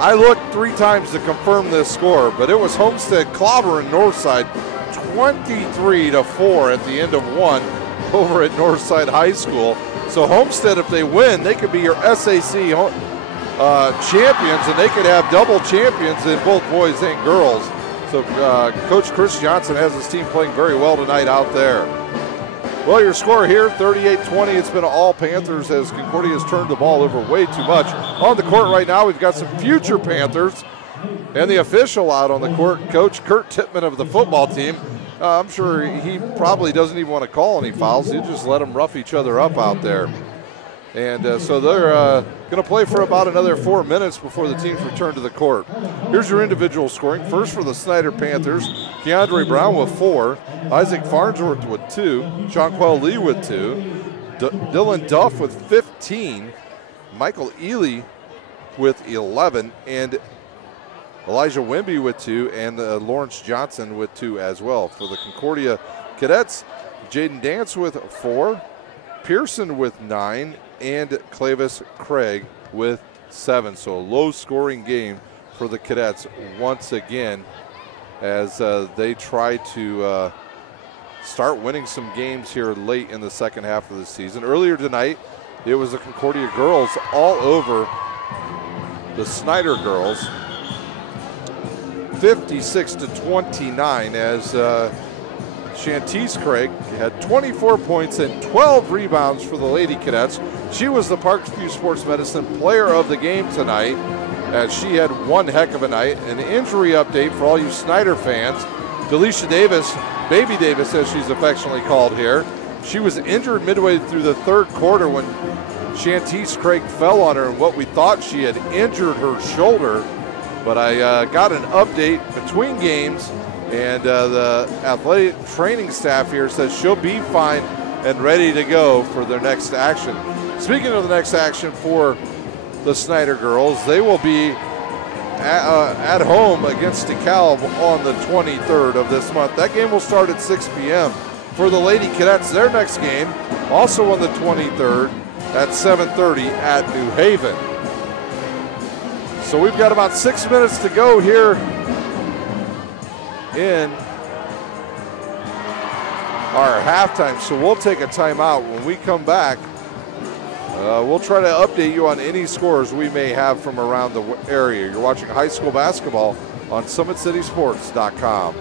I looked 3 times to confirm this score, but it was Homestead clobbering Northside 23-4 at the end of one over at Northside High School. So Homestead, if they win, they could be your SAC champions, and they could have double champions in both boys and girls. So Coach Chris Johnson has his team playing very well tonight out there. Well, your score here, 38-20. It's been all Panthers as Concordia has turned the ball over way too much. On the court right now, we've got some future Panthers. And the official out on the court, Coach Kurt Tittman of the football team. I'm sure he probably doesn't even want to call any fouls. He'll just let them rough each other up out there. And so they're going to play for about another 4 minutes before the teams return to the court. Here's your individual scoring. First for the Snider Panthers, Keandre Brown with 4, Isaac Farnsworth with 2, Jonquel Lee with 2, Dylan Duff with 15, Michael Ely with 11, and Elijah Wimby with 2, and Lawrence Johnson with 2 as well. For the Concordia Cadets, Jaden Dance with 4, Pearson with 9, and Clavis Craig with 7. So a low-scoring game for the Cadets once again as they try to start winning some games here late in the second half of the season. Earlier tonight, it was the Concordia girls all over the Snider girls, 56-29 as Shantice Craig had 24 points and 12 rebounds for the Lady Cadets. She was the Parkview Sports Medicine Player of the Game tonight as she had one heck of a night. An injury update for all you Snider fans. Delisha Davis, Baby Davis as she's affectionately called here, she was injured midway through the third quarter when Shantice Craig fell on her, and what we thought she had injured her shoulder. But I got an update between games, and the athletic training staff here says she'll be fine and ready to go for their next action. Speaking of the next action for the Snider girls, they will be at home against DeKalb on the 23rd of this month. That game will start at 6 p.m. For the Lady Cadets, their next game, also on the 23rd at 7:30 at New Haven. So we've got about 6 minutes to go here in our halftime, so we'll take a timeout. When we come back, we'll try to update you on any scores we may have from around the area. You're watching high school basketball on SummitCitySports.com.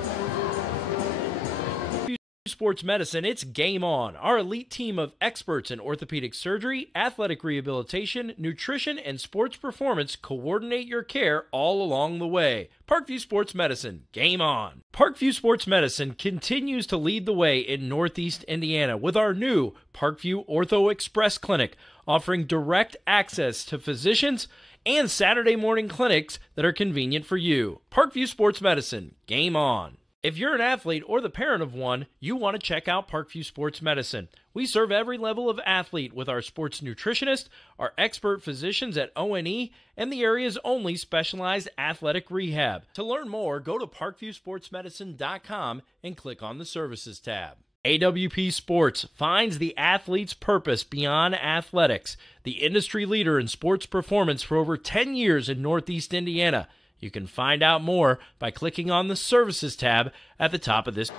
Sports Medicine, it's game on. Our elite team of experts in orthopedic surgery, athletic rehabilitation, nutrition, and sports performance coordinate your care all along the way. Parkview Sports Medicine, game on. Parkview Sports Medicine continues to lead the way in Northeast Indiana with our new Parkview Ortho Express Clinic, offering direct access to physicians and Saturday morning clinics that are convenient for you. Parkview Sports Medicine, game on. If you're an athlete or the parent of one, you want to check out Parkview Sports Medicine. We serve every level of athlete with our sports nutritionist, our expert physicians at ONE, and the area's only specialized athletic rehab. To learn more, go to parkviewsportsmedicine.com and click on the Services tab. AWP Sports finds the athlete's purpose beyond athletics, the industry leader in sports performance for over 10 years in Northeast Indiana. You can find out more by clicking on the Services tab at the top of this.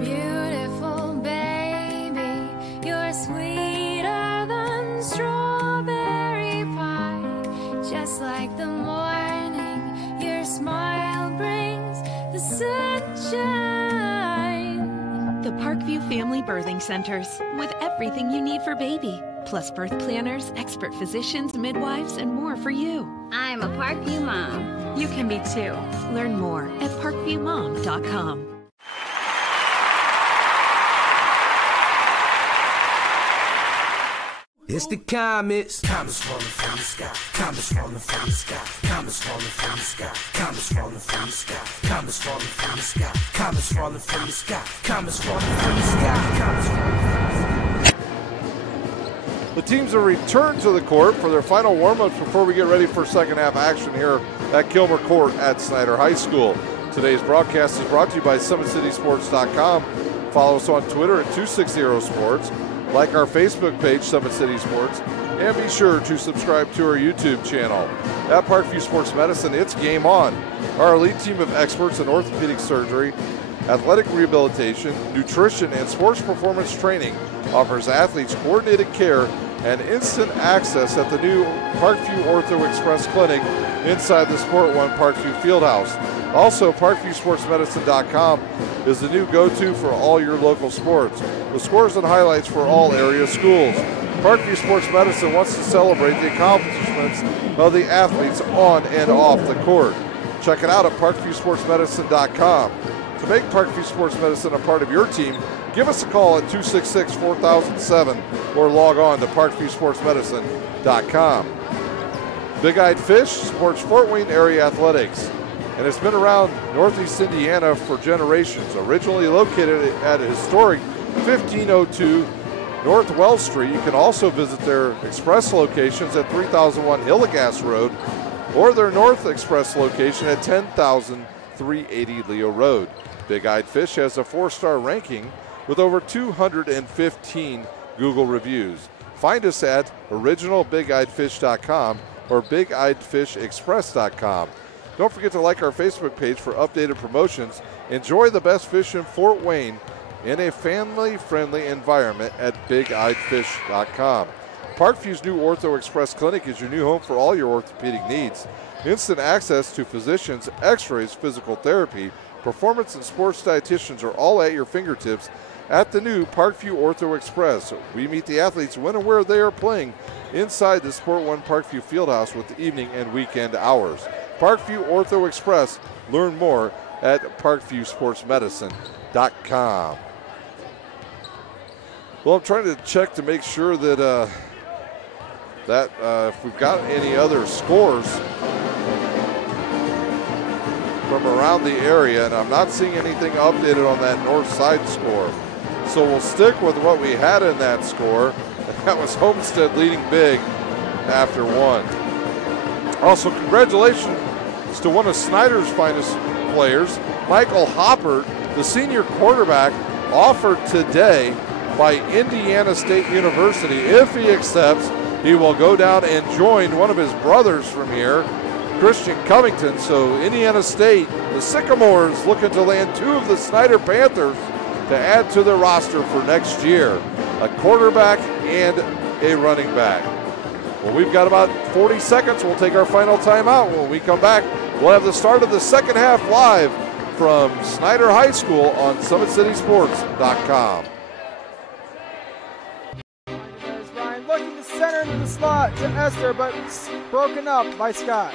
Beautiful baby, you're sweeter than strawberry pie, just like the morning. Your smile brings the sunshine. The Parkview Family Birthing Centers, with everything you need for baby, plus birth planners, expert physicians, midwives, and more for you. I'm a Parkview mom. You can be too. Learn more at parkviewmom.com. It's the comets. Comets falling from the sky. Comets falling from the sky. Comets falling from the sky. Comets falling from the sky. Comets falling from the sky. Comets falling from the sky. Comets falling from the sky. Comets falling from the sky. The teams have returned to the court for their final warm-ups before we get ready for second half action here at Kilmer Court at Snider High School. Today's broadcast is brought to you by SummitCitySports.com. Follow us on Twitter at 260sports. Like our Facebook page, Summit City Sports, and be sure to subscribe to our YouTube channel. At Parkview Sports Medicine, it's game on. Our elite team of experts in orthopedic surgery, athletic rehabilitation, nutrition, and sports performance training offers athletes coordinated care and instant access at the new Parkview Ortho Express Clinic inside the Sport One Parkview Fieldhouse. Also, ParkviewSportsMedicine.com is the new go-to for all your local sports, with scores and highlights for all area schools. Parkview Sports Medicine wants to celebrate the accomplishments of the athletes on and off the court. Check it out at ParkviewSportsMedicine.com. To make Parkview Sports Medicine a part of your team, give us a call at 266-4007 or log on to ParkviewSportsMedicine.com. Big Eyed Fish supports Fort Wayne area athletics, and it's been around Northeast Indiana for generations. Originally located at a historic 1502 North Wells Street, you can also visit their express locations at 3001 Hillegas Road or their North Express location at 10,380 Leo Road. Big Eyed Fish has a 4-star ranking with over 215 Google reviews. Find us at originalbigeyedfish.com or bigeyedfishexpress.com. Don't forget to like our Facebook page for updated promotions. Enjoy the best fish in Fort Wayne in a family-friendly environment at bigeyedfish.com. Parkview's new Ortho Express Clinic is your new home for all your orthopedic needs. Instant access to physicians, x-rays, physical therapy, performance and sports dietitians are all at your fingertips at the new Parkview Ortho Express. We meet the athletes when and where they are playing inside the Sport One Parkview Fieldhouse with the evening and weekend hours. Parkview Ortho Express. Learn more at parkviewsportsmedicine.com. Well, I'm trying to check to make sure that if we've got any other scores from around the area, and I'm not seeing anything updated on that north side score. So we'll stick with what we had in that score. That was Homestead leading big after one. Also, congratulations to one of Snider's finest players, Michael Hoppert, the senior quarterback, offered today by Indiana State University. If he accepts, he will go down and join one of his brothers from here, Christian Covington. So Indiana State, the Sycamores, looking to land two of the Snider Panthers to add to their roster for next year, a quarterback and a running back. Well, we've got about 40 seconds. We'll take our final timeout. When we come back, we'll have the start of the second half live from Snider High School on SummitCitySports.com. There's Ryan looking to center into the slot to Esther, but broken up by Scott.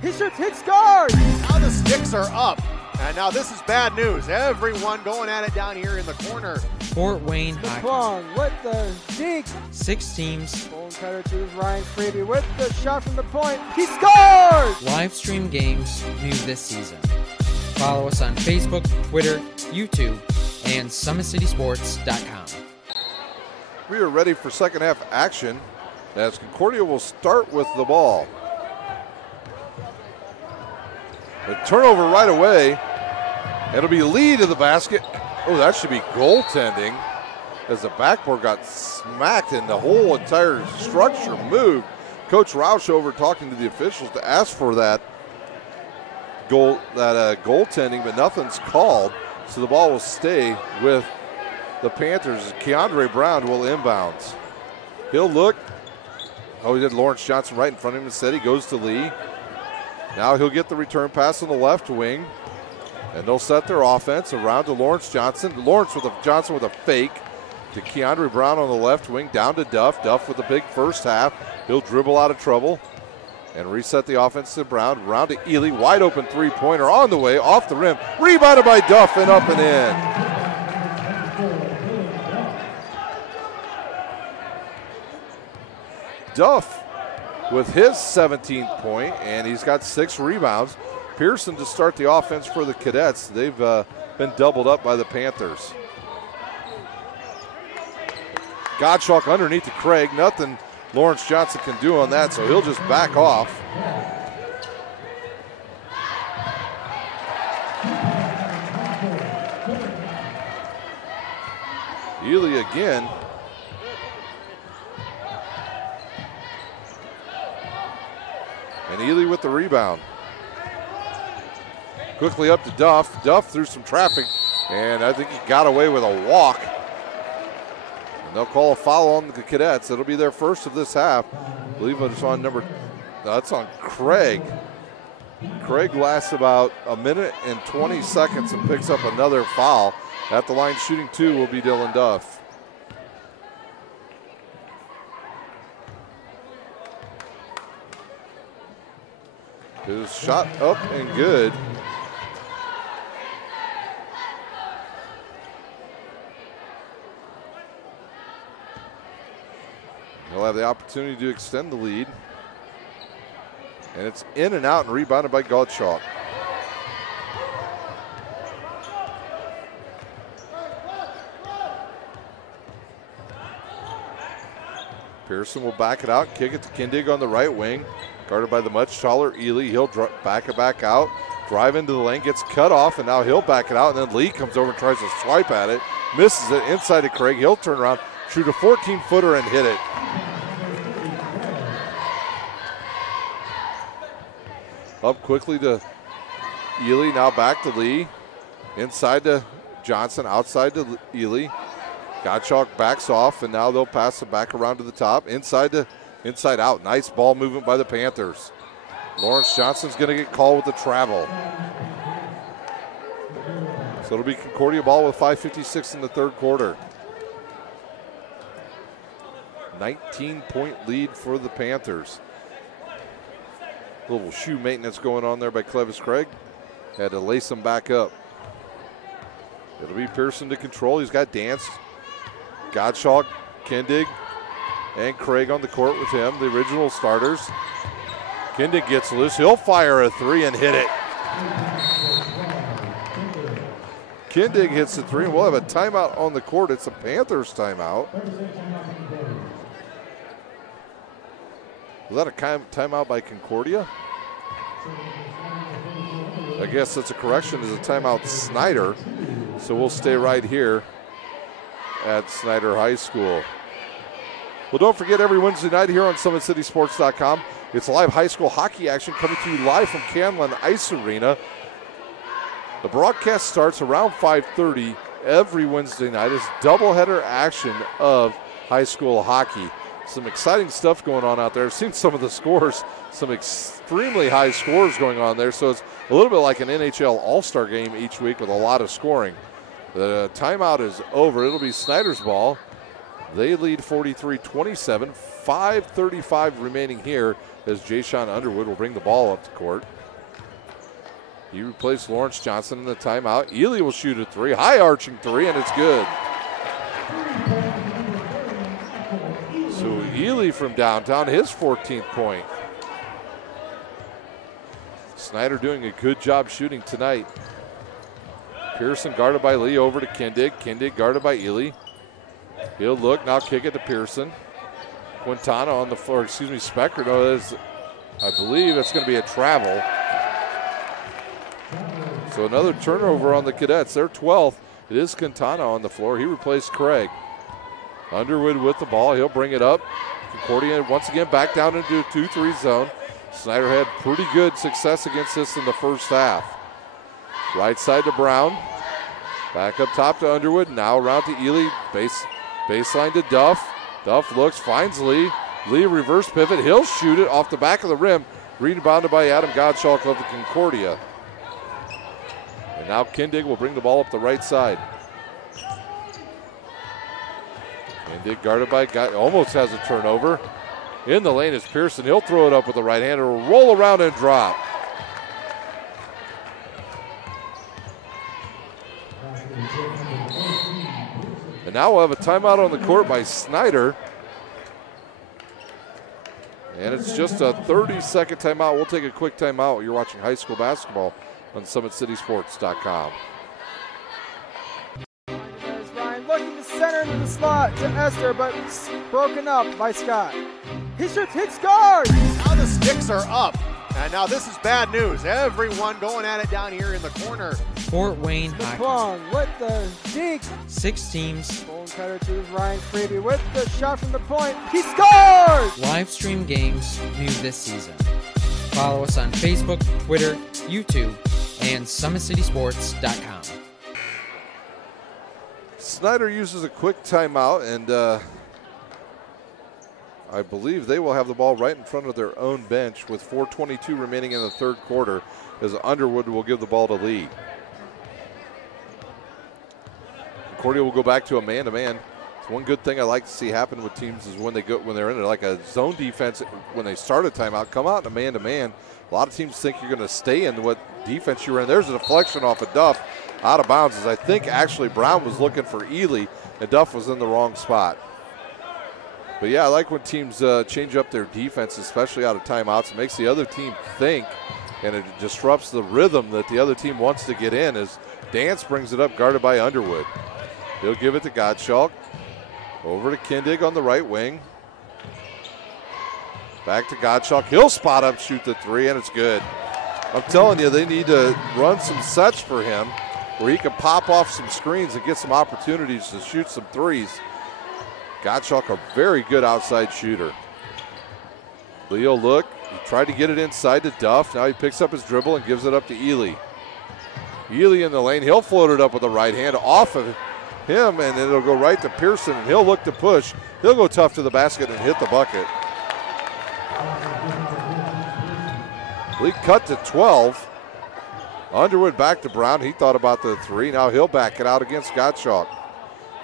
He shoots, hit, scores! Now the sticks are up. And now this is bad news. Everyone going at it down here in the corner. Fort Wayne Hockey. Plong with the deke. 6 teams. Bone cutter to Ryan Freeby with the shot from the point. He scores! Live stream games new this season. Follow us on Facebook, Twitter, YouTube, and SummitCitySports.com. We are ready for second half action as Concordia will start with the ball. A turnover right away. It'll be Lee to the basket. Oh, that should be goaltending as the backboard got smacked and the whole entire structure moved. Coach Roush over talking to the officials to ask for that goaltending, but nothing's called. So the ball will stay with the Panthers. Keandre Brown will inbounds. He'll look. Oh, he did Lawrence Johnson right in front of him instead. He goes to Lee. Now he'll get the return pass on the left wing. And they'll set their offense around to Lawrence Johnson. Johnson with a fake to Keandre Brown on the left wing, down to Duff. Duff with a big first half. He'll dribble out of trouble and reset the offense to Brown. Brown to Ely, wide open three-pointer on the way, off the rim. Rebounded by Duff and up and in. Duff with his 17th point, and he's got 6 rebounds. Pearson to start the offense for the Cadets. They've been doubled up by the Panthers. Gottschalk underneath to Craig. Nothing Lawrence Johnson can do on that, so he'll just back off. Ely again. And Ely with the rebound. Quickly up to Duff. Duff through some traffic, and I think he got away with a walk. And they'll call a foul on the Cadets. It'll be their first of this half. I believe it's on that's on Craig. Craig lasts about a minute and 20 seconds and picks up another foul. At the line shooting 2 will be Dylan Duff. His shot up and good. He'll have the opportunity to extend the lead. And it's in and out and rebounded by Gottschalk. Pearson will back it out, kick it to Kindig on the right wing. Guarded by the much taller Ely. He'll back it back out. Drive into the lane, gets cut off, and now he'll back it out. And then Lee comes over and tries to swipe at it. Misses it inside of Craig. He'll turn around, shoot a 14-footer, and hit it. Up quickly to Ely, now back to Lee. Inside to Johnson, outside to Ely. Gottschalk backs off, and now they'll pass it back around to the top. Inside out. Nice ball movement by the Panthers. Lawrence Johnson's going to get called with the travel. So it'll be Concordia ball with 5:56 in the third quarter. 19-point lead for the Panthers. Little shoe maintenance going on there by Clevis Craig. Had to lace them back up. It'll be Pearson to control. He's got Dance, Gottschalk, Kindig, and Craig on the court with him, the original starters. Kindig gets loose. He'll fire a three and hit it. Kindig hits the three, and we'll have a timeout on the court. It's a Panthers timeout. Was that a timeout by Concordia? I guess that's a correction. Is a timeout Snider. So we'll stay right here at Snider High School. Well, don't forget every Wednesday night here on SummitCitySports.com. It's live high school hockey action coming to you live from Canlan Ice Arena. The broadcast starts around 5:30 every Wednesday night. It's doubleheader action of high school hockey. Some exciting stuff going on out there. I've seen some of the scores, some extremely high scores going on there. So it's a little bit like an NHL All-Star game each week with a lot of scoring. The timeout is over. It'll be Snider's ball. They lead 43-27. 5:35 remaining here as Jay-Sean Underwood will bring the ball up the court. He replaced Lawrence Johnson in the timeout. Ely will shoot a three, high arching three, and it's good. So Ely from downtown, his 14th point. Snider doing a good job shooting tonight. Pearson guarded by Lee over to Kindig. Kindig guarded by Ely. He'll look, now kick it to Pearson. Quintana on the floor, Specker. No, I believe it's going to be a travel. So another turnover on the Cadets. They're 12th. It is Quintana on the floor. He replaced Craig. Underwood with the ball. He'll bring it up. Concordia once again back down into a 2-3 zone. Snider had pretty good success against this in the first half. Right side to Brown. Back up top to Underwood. Now around to Ely. Baseline to Duff. Duff looks, finds Lee. Lee reverse pivot. He'll shoot it off the back of the rim. Rebounded by Adam Gottschalk of the Concordia. And now Kindig will bring the ball up the right side. Kindig guarded by Guy, almost has a turnover. In the lane is Pearson. He'll throw it up with the right hand. It'll roll around and drop. And now we'll have a timeout on the court by Snider. And it's just a 30-second timeout. We'll take a quick timeout. You're watching high school basketball on SummitCitySports.com. There's Ryan looking to center into the slot to Esther, but it's broken up by Scott. He shoots, hits, scores! Now the sticks are up. And now this is bad news. Everyone going at it down here in the corner. Fort Wayne Hockey. LeBlanc with the deke. 6 teams. Bone cutter to Ryan Freeby with the shot from the point. He scores! Live stream games new this season. Follow us on Facebook, Twitter, YouTube, and SummitCitySports.com. Snider uses a quick timeout, and I believe they will have the ball right in front of their own bench with 4:22 remaining in the third quarter as Underwood will give the ball to Lee. Concordia will go back to a man-to-man. It's one good thing I like to see happen with teams is when they're in like a zone defense, when they start a timeout, come out in a man-to-man. A lot of teams think you're going to stay in what defense you were in. There's a deflection off of Duff out of bounds, as I think actually Brown was looking for Ely and Duff was in the wrong spot. But yeah, I like when teams change up their defense, especially out of timeouts. It makes the other team think, and it disrupts the rhythm that the other team wants to get in as Dance brings it up, guarded by Underwood. He'll give it to Gottschalk. Over to Kindig on the right wing. Back to Gottschalk. He'll spot up, shoot the three, and it's good. I'm telling you, they need to run some sets for him where he can pop off some screens and get some opportunities to shoot some threes. Gottschalk, a very good outside shooter. Leo look. He tried to get it inside to Duff. Now he picks up his dribble and gives it up to Ely. Ely in the lane. He'll float it up with the right hand off of him, and it'll go right to Pearson, and he'll look to push. He'll go tough to the basket and hit the bucket. Lead cut to 12. Underwood back to Brown. He thought about the three. Now he'll back it out against Gottschalk.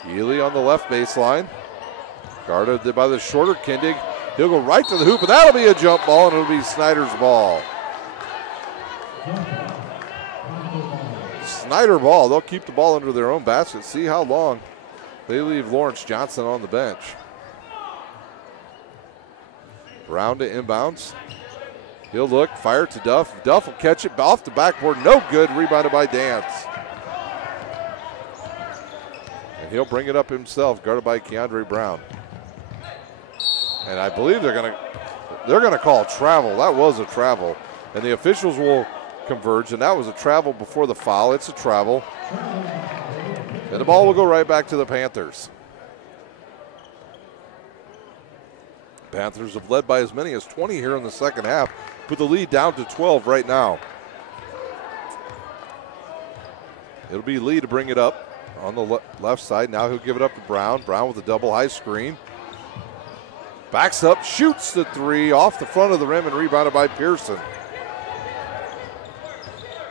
Ely on the left baseline. Guarded by the shorter Kindig. He'll go right to the hoop, and that'll be a jump ball, and it'll be Snider's ball. Snider ball. They'll keep the ball under their own basket. See how long they leave Lawrence Johnson on the bench. Brown to inbounds. He'll look, fire to Duff. Duff will catch it off the backboard. No good. Rebounded by Dance. And he'll bring it up himself, guarded by Keandre Brown. And I believe they're gonna call travel. That was a travel. And the officials will converge, and that was a travel before the foul. It's a travel. And the ball will go right back to the Panthers. Panthers have led by as many as 20 here in the second half. Put the lead down to 12 right now. It'll be Lee to bring it up on the left side. Now he'll give it up to Brown. Brown with a double high screen. Backs up, shoots the three off the front of the rim and rebounded by Pearson.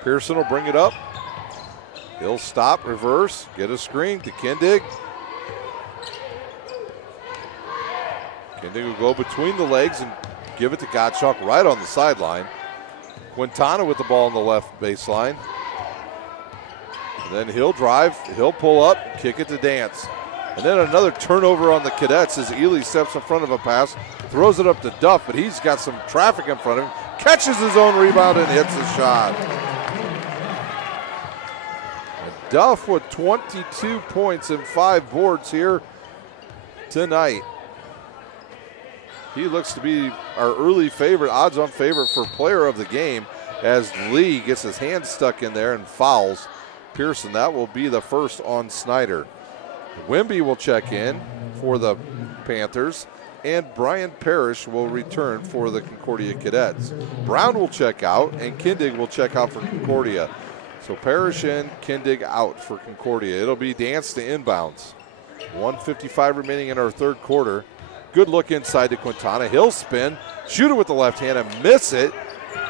Pearson will bring it up. He'll stop, reverse, get a screen to Kindig. Kindig will go between the legs and give it to Gottschalk right on the sideline. Quintana with the ball on the left baseline. And then he'll drive, he'll pull up, kick it to Dance. And then another turnover on the Cadets as Ely steps in front of a pass, throws it up to Duff, but he's got some traffic in front of him, catches his own rebound and hits the shot. And Duff with 22 points and 5 boards here tonight. He looks to be our early favorite, odds-on favorite for player of the game as Lee gets his hand stuck in there and fouls Pearson. That will be the first on Snider. Wimby will check in for the Panthers, and Brian Parrish will return for the Concordia Cadets. Brown will check out, and Kindig will check out for Concordia. So Parrish and Kindig out for Concordia. It'll be Dance to inbounds. 1:55 remaining in our third quarter. Good look inside to Quintana. He'll spin, shoot it with the left hand and miss it.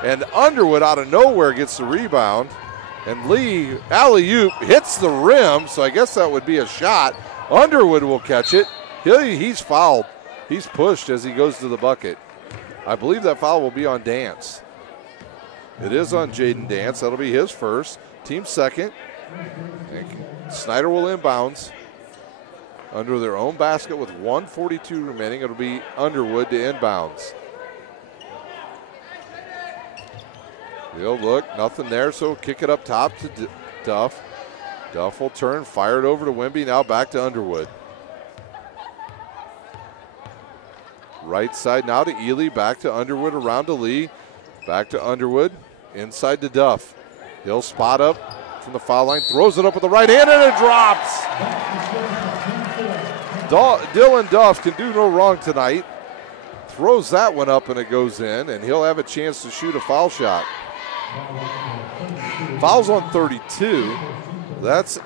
And Underwood out of nowhere gets the rebound. And Lee, alley-oop, hits the rim, so I guess that would be a shot. Underwood will catch it. He's fouled. He's pushed as he goes to the bucket. I believe that foul will be on Dance. It is on Jaden Dance. That'll be his first. Team second. And Snider will inbounds under their own basket with 1:42 remaining. It'll be Underwood to inbounds. He'll look, nothing there, so kick it up top to Duff. Duff will turn, fire it over to Wimby, now back to Underwood. Right side now to Ely, back to Underwood, around to Lee. Back to Underwood, inside to Duff. He'll spot up from the foul line, throws it up with the right hand, and it drops. Dylan Duff can do no wrong tonight. Throws that one up and it goes in, and he'll have a chance to shoot a foul shot. Fouls on 32. That's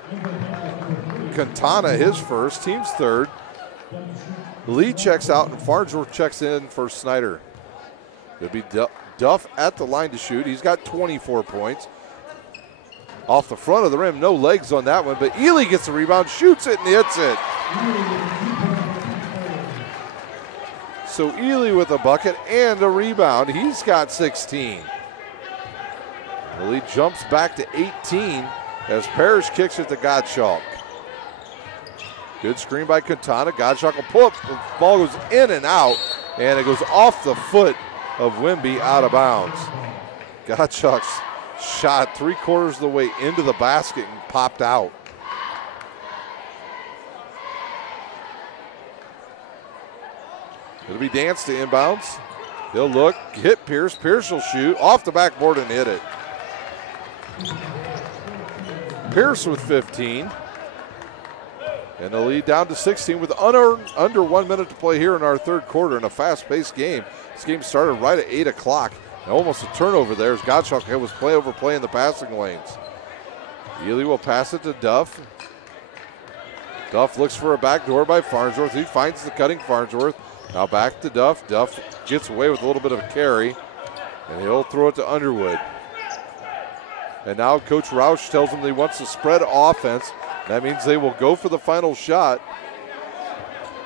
Quintana, his first, team's third. Lee checks out and Farnsworth checks in for Snider. It'll be Duff at the line to shoot. He's got 24 points. Off the front of the rim, no legs on that one, but Ely gets the rebound, shoots it, and hits it. So Ely with a bucket and a rebound. He's got 16. Lee jumps back to 18 as Parrish kicks it to Gottschalk. Good screen by Quintana. Gottschalk will pull up. The ball goes in and out, and it goes off the foot of Wimby out of bounds. Gottschalk's shot 3/4 of the way into the basket and popped out. It'll be Dance to inbounds. He'll look, hit Pierce. Pierce will shoot off the backboard and hit it. Pierce with 15. And the lead down to 16 with under 1 minute to play here in our third quarter in a fast-paced game. This game started right at 8 o'clock. And almost a turnover there as Gottschalk was play over play in the passing lanes. Ely will pass it to Duff. Duff looks for a backdoor by Farnsworth. He finds the cutting Farnsworth. Now back to Duff. Duff gets away with a little bit of a carry. And he'll throw it to Underwood. And now Coach Roush tells him that he wants to spread offense. That means they will go for the final shot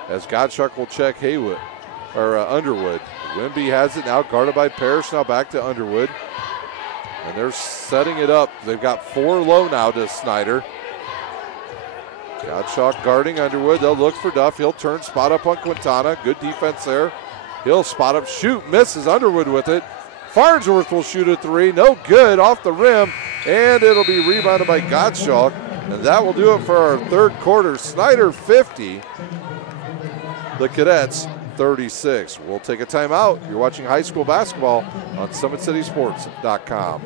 as Gottschalk will check Underwood. Wimby has it now, guarded by Parrish. Now back to Underwood. And they're setting it up. They've got 4 low now to Snider. Gottschalk guarding Underwood. They'll look for Duff. He'll turn, spot up on Quintana. Good defense there. He'll spot up, shoot, misses Underwood with it. Farnsworth will shoot a 3. No good, off the rim. And it'll be rebounded by Gottschalk. And that will do it for our third quarter. Snider 50. The Cadets 36. We'll take a timeout. You're watching high school basketball on SummitCitySports.com.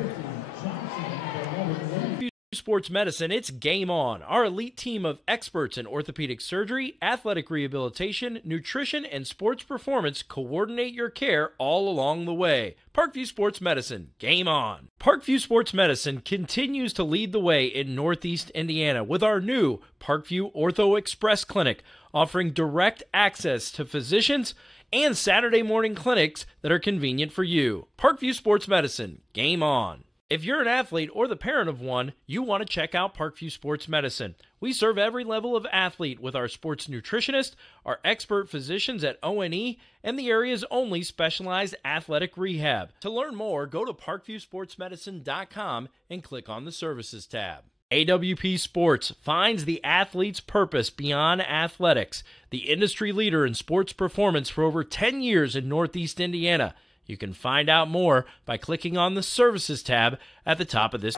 Sports Medicine, it's game on. Our elite team of experts in orthopedic surgery, athletic rehabilitation, nutrition, and sports performance coordinate your care all along the way. Parkview Sports Medicine, game on. Parkview Sports Medicine continues to lead the way in Northeast Indiana with our new Parkview Ortho Express Clinic, offering direct access to physicians and Saturday morning clinics that are convenient for you. Parkview Sports Medicine, game on. If you're an athlete or the parent of one, you want to check out Parkview Sports Medicine. We serve every level of athlete with our sports nutritionist, our expert physicians at ONE, and the area's only specialized athletic rehab. To learn more, go to parkviewsportsmedicine.com and click on the Services tab. AWP Sports finds the athlete's purpose beyond athletics, the industry leader in sports performance for over 10 years in Northeast Indiana. You can find out more by clicking on the Services tab at the top of this.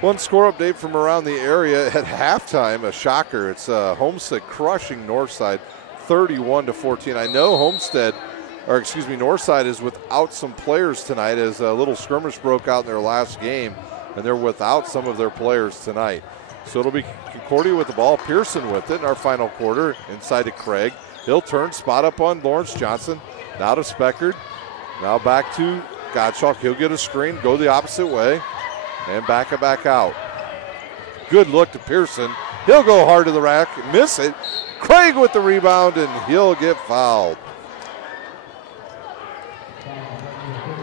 One score update from around the area at halftime, a shocker. It's Homestead crushing Northside 31-14. I know Northside is without some players tonight as a little skirmish broke out in their last game, and they're without some of their players tonight. So it'll be Concordia with the ball, Pearson with it in our final quarter, inside to Craig. He'll turn, spot up on Lawrence Johnson. Now to Speckard. Now back to Gottschalk. He'll get a screen, go the opposite way, and back it back out. Good look to Pearson. He'll go hard to the rack, miss it. Craig with the rebound, and he'll get fouled.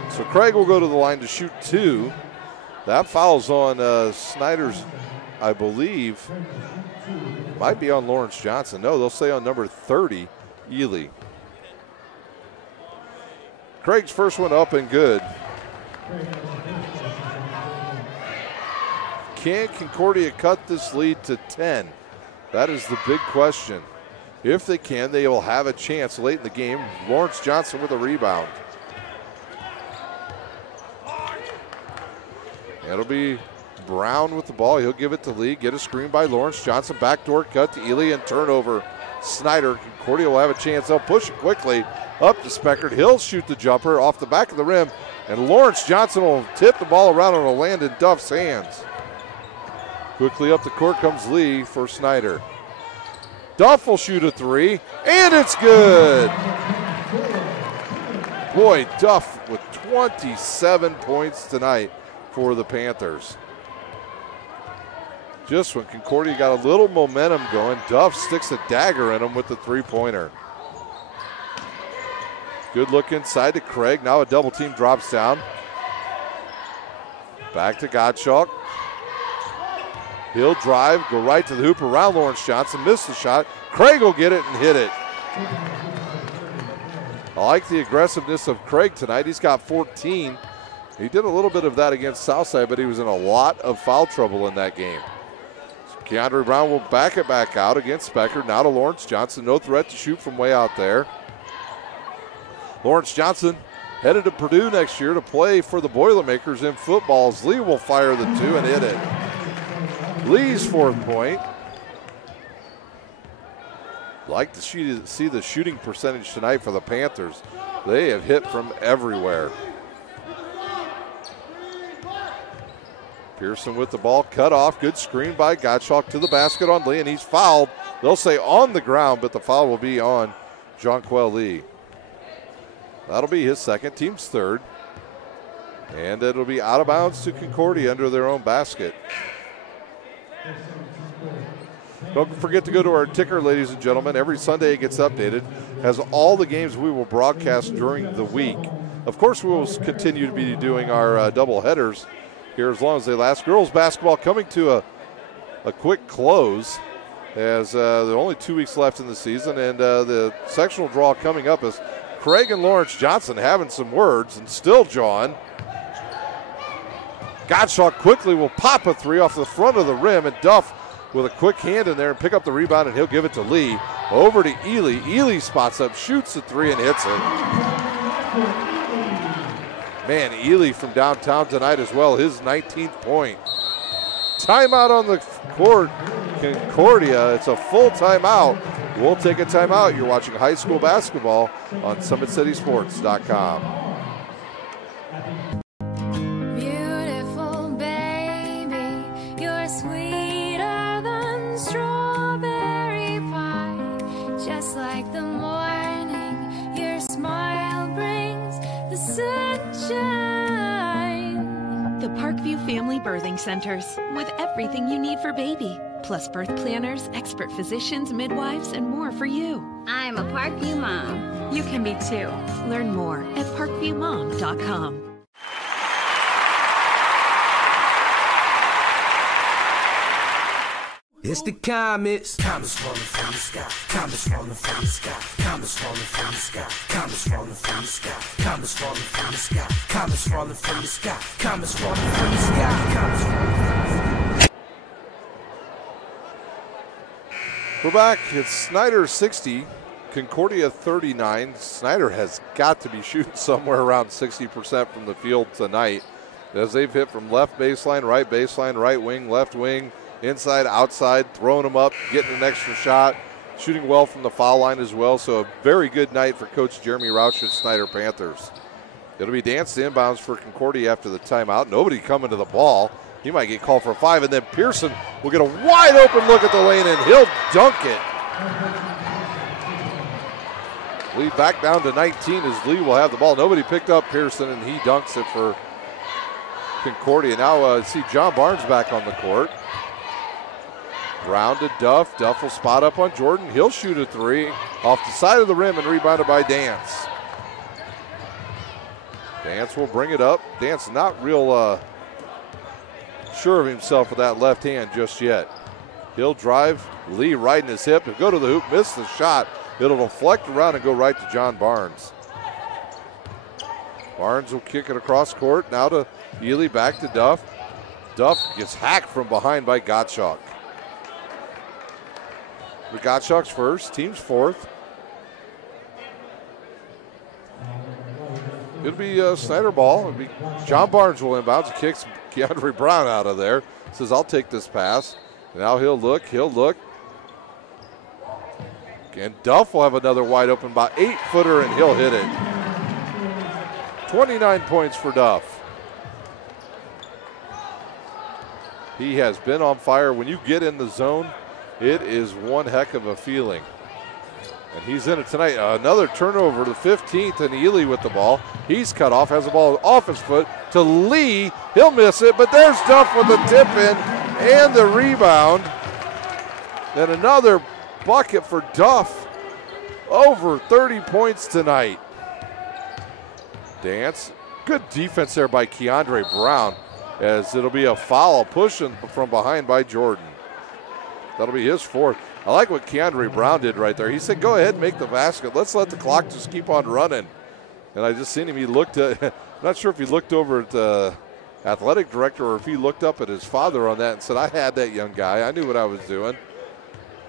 So Craig will go to the line to shoot 2. That foul's on Snider's, I believe. Might be on Lawrence Johnson. No, they'll say on number 30, Ely. Craig's first one up and good. Can Concordia cut this lead to 10? That is the big question. If they can, they will have a chance late in the game. Lawrence Johnson with a rebound. It'll be Brown with the ball. He'll give it to Lee. Get a screen by Lawrence Johnson. Backdoor cut to Ely and turnover. Snider. Concordia will have a chance. They'll push it quickly up to Speckard. He'll shoot the jumper off the back of the rim. And Lawrence Johnson will tip the ball around and it'll land in Duff's hands. Quickly up the court comes Lee for Snider. Duff will shoot a 3. And it's good. Boy, Duff with 27 points tonight for the Panthers. Just when Concordia got a little momentum going, Duff sticks a dagger in him with the 3-pointer. Good look inside to Craig. Now a double team drops down. Back to Gottschalk. He'll drive, go right to the hoop around Lawrence Johnson. Missed the shot. Craig will get it and hit it. I like the aggressiveness of Craig tonight. He's got 14. He did a little bit of that against Southside, but he was in a lot of foul trouble in that game. Keandre Brown will back it back out against Speckard. Now to Lawrence Johnson. No threat to shoot from way out there. Lawrence Johnson headed to Purdue next year to play for the Boilermakers in football. Lee will fire the 2 and hit it. Lee's 4th point. Like to see the shooting percentage tonight for the Panthers. They have hit from everywhere. Pearson with the ball, cut off. Good screen by Gottschalk to the basket on Lee, and he's fouled. They'll say on the ground, but the foul will be on Jonquel Lee. That'll be his second, team's 3rd. And it'll be out of bounds to Concordia under their own basket. Don't forget to go to our ticker, ladies and gentlemen. Every Sunday it gets updated. Has all the games we will broadcast during the week. Of course, we will continue to be doing our double headers here as long as they last. Girls basketball coming to a quick close as there are only 2 weeks left in the season, and the sectional draw coming up as Craig and Lawrence Johnson having some words and still jawing. Gottschalk quickly will pop a three off the front of the rim, and Duff with a quick hand in there and pick up the rebound, and he'll give it to Lee. Over to Ely. Ely spots up, shoots the three, and hits it. Man, Ely from downtown tonight as well, his 19th point. Timeout on the court, Concordia. It's a full timeout. We'll take a timeout. You're watching high school basketball on SummitCitySports.com. Beautiful baby, you're sweeter than strawberry pie. Just like the morning, your smile brings the sunshine. The Parkview Family Birthing Centers, with everything you need for baby, plus birth planners, expert physicians, midwives, and more for you. I'm a Parkview mom. You can be too. Learn more at parkviewmom.com. It's the comets. Comets falling from the sky. Comets falling from the sky. Comets falling from the sky. Comets falling from the sky. Comets falling from the sky. Comets falling from the sky. Comets falling from the sky. Comets falling from the sky. We're back. It's Snider 60, Concordia 39. Snider has got to be shooting somewhere around 60% from the field tonight, as they've hit from left baseline, right wing, left wing, inside, outside, throwing them up, getting an extra shot, shooting well from the foul line as well. So a very good night for Coach Jeremy Roush at Snider Panthers. It'll be Dance to inbounds for Concordia after the timeout. Nobody coming to the ball. He might get called for a 5, and then Pearson will get a wide open look at the lane, and he'll dunk it. Lead back down to 19 as Lee will have the ball. Nobody picked up Pearson, and he dunks it for Concordia. Now see John Barnes back on the court. Brown to Duff. Duff will spot up on Jordan. He'll shoot a three off the side of the rim and rebounded by Dance. Dance will bring it up. Dance not real sure of himself with that left hand just yet. He'll drive. Lee right in his hip. He'll go to the hoop, miss the shot. It'll deflect around and go right to John Barnes. Barnes will kick it across court. Now to Ely, back to Duff. Duff gets hacked from behind by Gottschalk. The Gottschalk's first, team's fourth. It'll be Snider ball. It'll be John Barnes will inbounds. Kicks Keandre Brown out of there. Says, I'll take this pass. Now he'll look. And Duff will have another wide open, about 8-footer, and he'll hit it. 29 points for Duff. He has been on fire. When you get in the zone, it is one heck of a feeling. And he's in it tonight. Another turnover, the 15th, and Ely with the ball. He's cut off, has the ball off his foot to Lee. He'll miss it, but there's Duff with the tip in and the rebound. And another bucket for Duff. Over 30 points tonight. Dance. Good defense there by Keandre Brown, as it'll be a foul pushing from behind by Jordan. That'll be his fourth. I like what Keandre Brown did right there. He said, go ahead and make the basket. Let's let the clock just keep on running. And I just seen him. He looked at, I'm not sure if he looked over at the athletic director or if he looked up at his father on that and said, I had that young guy. I knew what I was doing.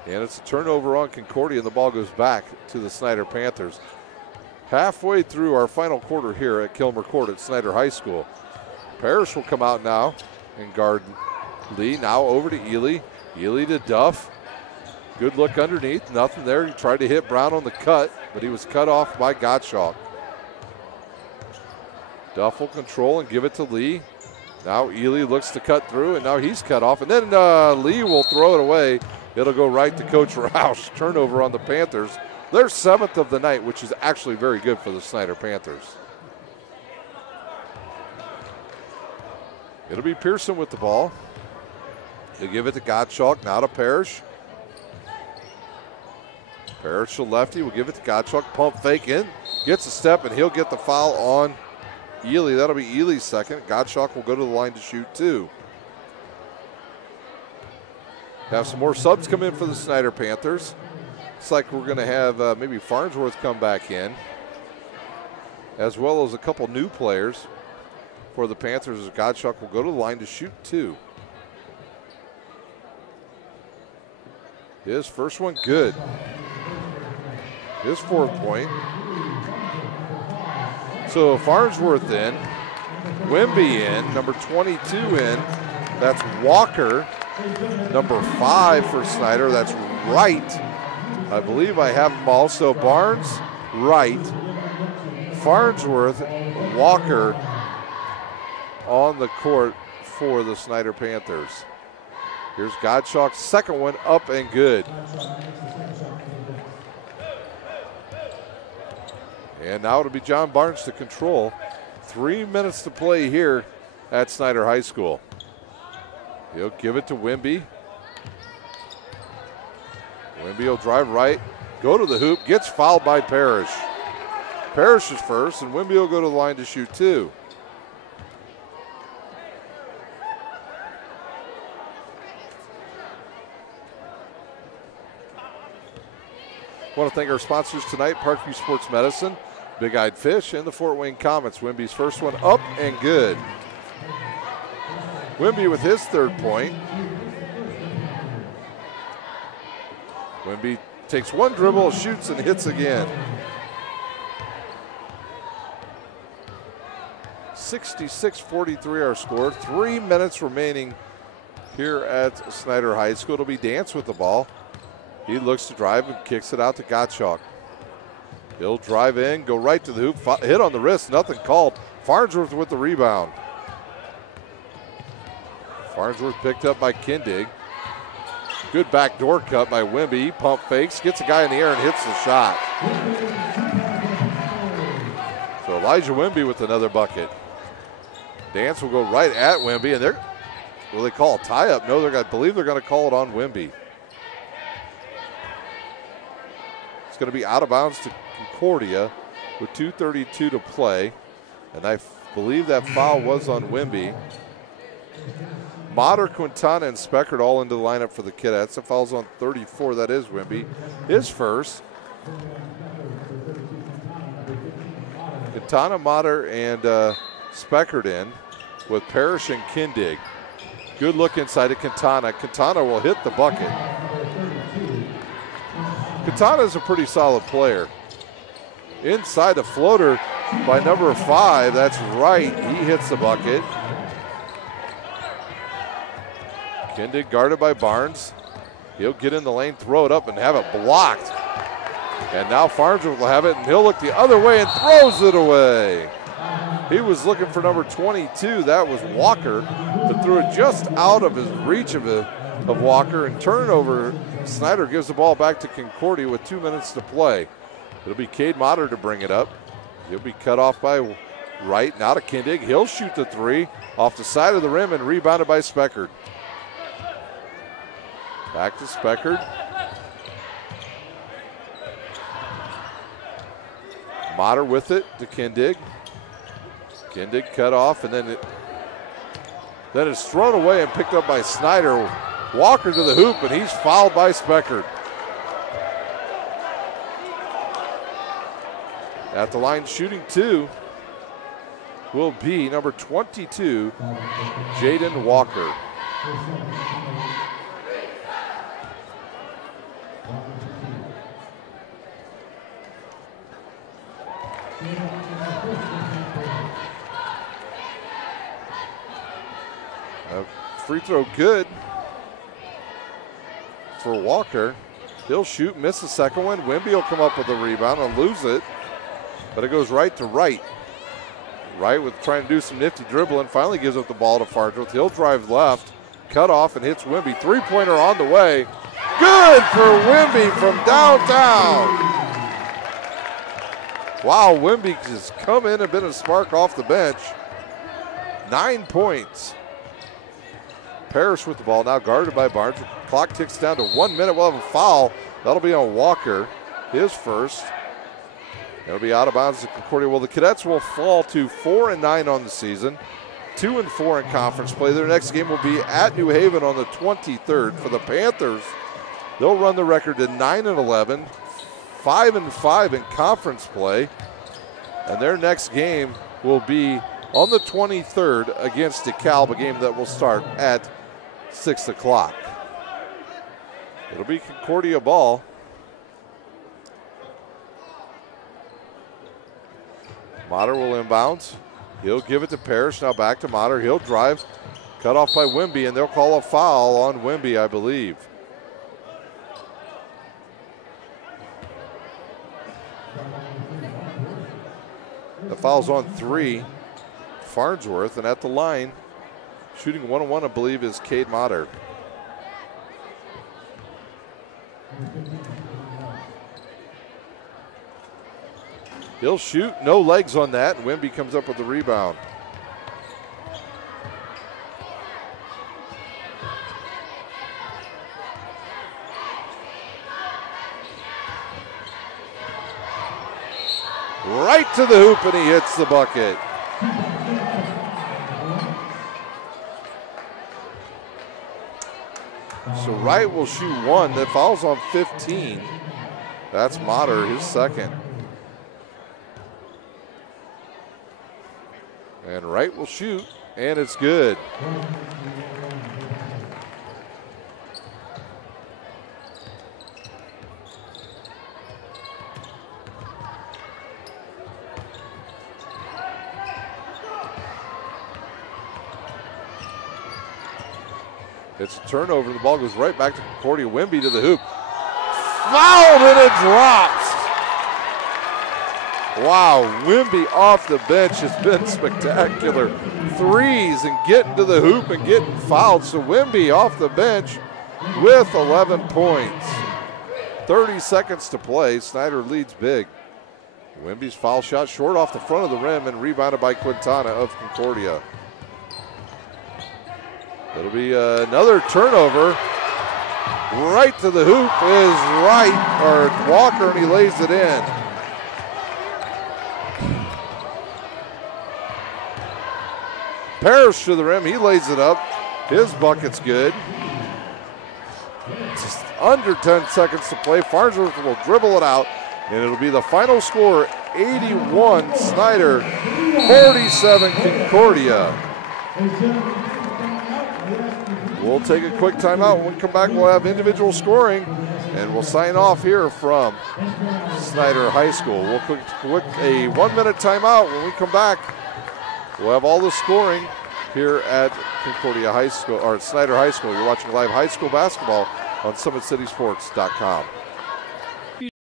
And it's a turnover on Concordia, and the ball goes back to the Snider Panthers. Halfway through our final quarter here at Kilmer Court at Snider High School. Parrish will come out now and guard Lee. Now over to Ely. Ely to Duff. Good look underneath. Nothing there. He tried to hit Brown on the cut, but he was cut off by Gottschalk. Duff will control and give it to Lee. Now Ely looks to cut through, and now he's cut off. And then Lee will throw it away. It'll go right to Coach Roush. Turnover on the Panthers. Their 7th of the night, which is actually very good for the Snider Panthers. It'll be Pearson with the ball. They give it to Gottschalk, now to Parrish. Parrish to lefty, will give it to Gottschalk. Pump fake in, gets a step, and he'll get the foul on Ely. That'll be Ely's second. Gottschalk will go to the line to shoot 2. Have some more subs come in for the Snider Panthers. Looks like we're going to have maybe Farnsworth come back in. as well as a couple new players for the Panthers, as Gottschalk will go to the line to shoot 2. His first one good. His 4th point. So Farnsworth in, Wimby in, number 22 in. That's Walker, number 5 for Snider. That's Wright. I believe I have them all. So Barnes, Wright, Farnsworth, Walker on the court for the Snider Panthers. Here's Gottschalk's second one, up and good. And now it'll be John Barnes to control. 3 minutes to play here at Snider High School. He'll give it to Wimby. Wimby will drive right, go to the hoop, gets fouled by Parrish. Parrish is first, and Wimby will go to the line to shoot 2. I want to thank our sponsors tonight, Parkview Sports Medicine, Big Eyed Fish, and the Fort Wayne Comets. Wimby's first one up and good. Wimby with his 3rd point. Wimby takes one dribble, shoots, and hits again. 66-43 our score. 3 minutes remaining here at Snider High School. It'll be Dance with the ball. He looks to drive and kicks it out to Gottschalk. He'll drive in, go right to the hoop, hit on the wrist, nothing called. Farnsworth with the rebound. Farnsworth picked up by Kindig. Good backdoor cut by Wimby. He pump fakes, gets a guy in the air and hits the shot. So Elijah Wimby with another bucket. Dance will go right at Wimby, and will they call a tie-up? No, I believe they're going to call it on Wimby. It's going to be out of bounds to Concordia with 2:32 to play. And I believe that foul was on Wimby. Motter, Quintana, and Speckert all into the lineup for the Cadets. The foul's on 34. That is Wimby. His first. Quintana, Motter, and Speckert in with Parrish and Kindig. Good look inside to Quintana. Quintana will hit the bucket. Quintana is a pretty solid player. Inside the floater by number 5. That's right. He hits the bucket. Kindig guarded by Barnes. He'll get in the lane, throw it up, and have it blocked. And now Farnsworth will have it, and he'll look the other way and throws it away. He was looking for number 22. That was Walker, but threw it just out of his reach of Walker, and turnover. Snider gives the ball back to Concordia with 2 minutes to play. It'll be Cade Motter to bring it up. He'll be cut off by Wright. Now to Kindig. He'll shoot the 3 off the side of the rim and rebounded by Speckert. Back to Speckert. Motter with it to Kindig. Kindig cut off, and then it's thrown away and picked up by Snider. Walker to the hoop, and he's fouled by Speckert. At the line shooting 2 will be number 22, Jaden Walker. Free throw good for Walker. He'll shoot, miss the second one. Wimby will come up with the rebound and lose it, but it goes right to Wright. Wright with trying to do some nifty dribbling, finally gives up the ball to Farnsworth. He'll drive left, cut off, and hits Wimby. Three-pointer on the way. Good for Wimby from downtown. Wow, Wimby has come in and been a spark off the bench. 9 points. Parrish with the ball, now guarded by Barnes. Clock ticks down to 1 minute. We'll have a foul. That'll be on Walker, his first. It'll be out of bounds to Concordia. Well, the Cadets will fall to 4-9 on the season, 2-4 in conference play. Their next game will be at New Haven on the 23rd. For the Panthers, they'll run the record to 9-11, 5-5 in conference play. And their next game will be on the 23rd against DeKalb, a game that will start at 6 o'clock. It'll be Concordia ball. Motter will inbounds. He'll give it to Parrish. Now back to Motter. He'll drive. Cut off by Wimby, and they'll call a foul on Wimby, I believe. The foul's on 3. Farnsworth, and at the line, shooting 1-1, I believe, is Cade Motter. He'll shoot, no legs on that. Wimby comes up with the rebound. Right to the hoop, and he hits the bucket. So Wright will shoot 1. That foul's on 15. That's Motter, his second. And Wright will shoot, and it's good. It's a turnover. The ball goes right back to Concordia. Wimby to the hoop. Fouled, and it drops. Wow, Wimby off the bench has been spectacular. Threes and getting to the hoop and getting fouled. So Wimby off the bench with 11 points. 30 seconds to play. Snider leads big. Wimby's foul shot short off the front of the rim and rebounded by Quintana of Concordia. It'll be another turnover. Right to the hoop is Walker, and he lays it in. Parrish to the rim, he lays it up. His bucket's good. Just under 10 seconds to play. Farnsworth will dribble it out, and it'll be the final score, 81 Snider, 47 Concordia. We'll take a quick timeout. When we come back, we'll have individual scoring, and we'll sign off here from Snider High School. We'll quick a 1-minute timeout. When we come back, we'll have all the scoring here at Concordia High School, or at Snider High School. You're watching live high school basketball on SummitCitySports.com.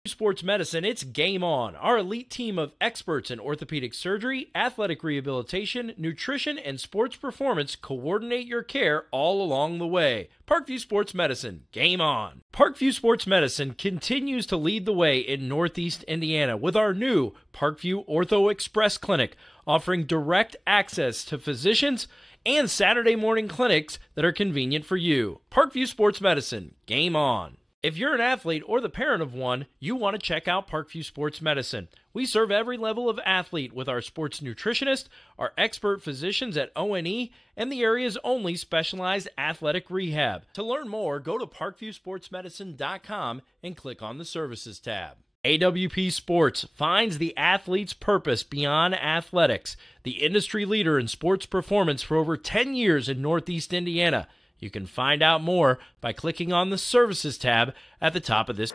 Sports Medicine, it's game on. Our elite team of experts in orthopedic surgery, athletic rehabilitation, nutrition, and sports performance coordinate your care all along the way. Parkview Sports Medicine, game on. Parkview Sports Medicine continues to lead the way in Northeast Indiana with our new Parkview Ortho Express Clinic, offering direct access to physicians and Saturday morning clinics that are convenient for you. Parkview Sports Medicine, game on. If you're an athlete or the parent of one, you want to check out Parkview Sports Medicine. We serve every level of athlete with our sports nutritionist, our expert physicians at O&E, and the area's only specialized athletic rehab. To learn more, go to parkviewsportsmedicine.com and click on the Services tab. AWP Sports finds the athlete's purpose beyond athletics, the industry leader in sports performance for over 10 years in Northeast Indiana. You can find out more by clicking on the Services tab at the top of this.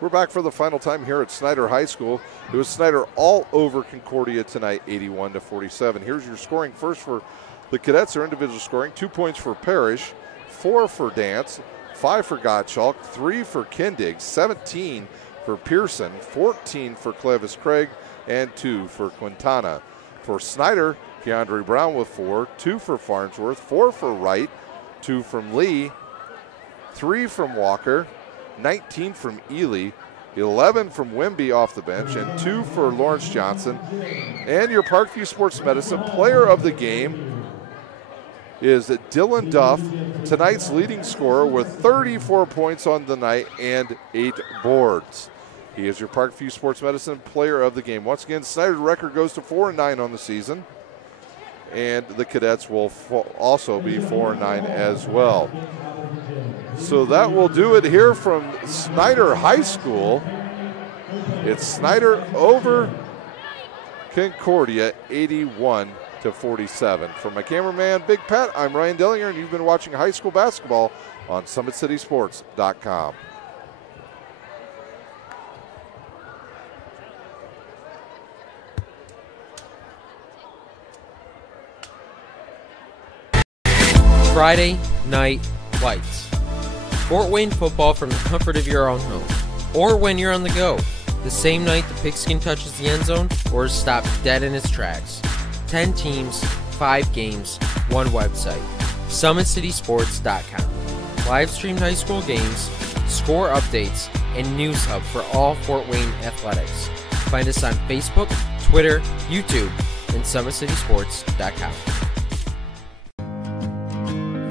We're back for the final time here at Snider High School. It was Snider all over Concordia tonight, 81-47. Here's your scoring first for the Cadets, their individual scoring. 2 points for Parrish, 4 for Dance, 5 for Gottschalk, 3 for Kindig, 17 for Pearson, 14 for Clevis Craig, and 2 for Quintana. For Snider, Keandre Brown with 4, 2 for Farnsworth, 4 for Wright, 2 from Lee, 3 from Walker, 19 from Ely, 11 from Wimby off the bench, and 2 for Lawrence Johnson. And your Parkview Sports Medicine player of the game is Dylan Duff, tonight's leading scorer with 34 points on the night and 8 boards. He is your Parkview Sports Medicine player of the game. Once again, Snider's record goes to 4-9 on the season, and the Cadets will also be 4-9 as well. So that will do it here from Snider High School. It's Snider over Concordia 81-47. For my cameraman, Big Pat, I'm Ryan Dellinger, and you've been watching high school basketball on SummitCitySports.com. Friday Night Lights. Fort Wayne football from the comfort of your own home, or when you're on the go, the same night the pigskin touches the end zone or is stopped dead in its tracks. 10 teams, 5 games, 1 website. SummitCitySports.com. Live streamed high school games, score updates, and news hub for all Fort Wayne athletics. Find us on Facebook, Twitter, YouTube, and SummitCitySports.com.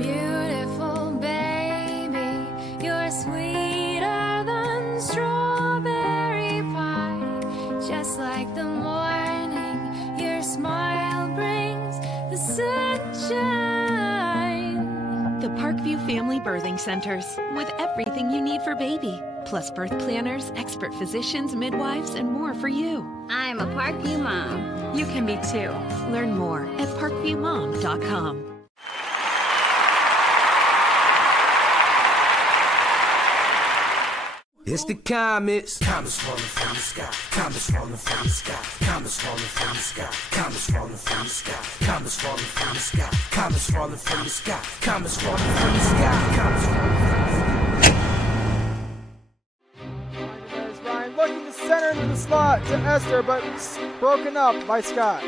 Beautiful baby, you're sweeter than strawberry pie. Just like the morning, your smile brings the sunshine. The Parkview Family Birthing Centers, with everything you need for baby, plus birth planners, expert physicians, midwives, and more for you. I'm a Parkview mom. You can be too. Learn more at parkviewmom.com. It's the comets. Comets falling from the sky. Comets falling from the sky. Comets falling from the sky. Comets falling from the sky. Comets falling from the sky. Comets falling from the sky. Comets falling from the sky. Comets falling from the sky. There's Ryan looking to center into the slot to Esther, but it's broken up by Scott.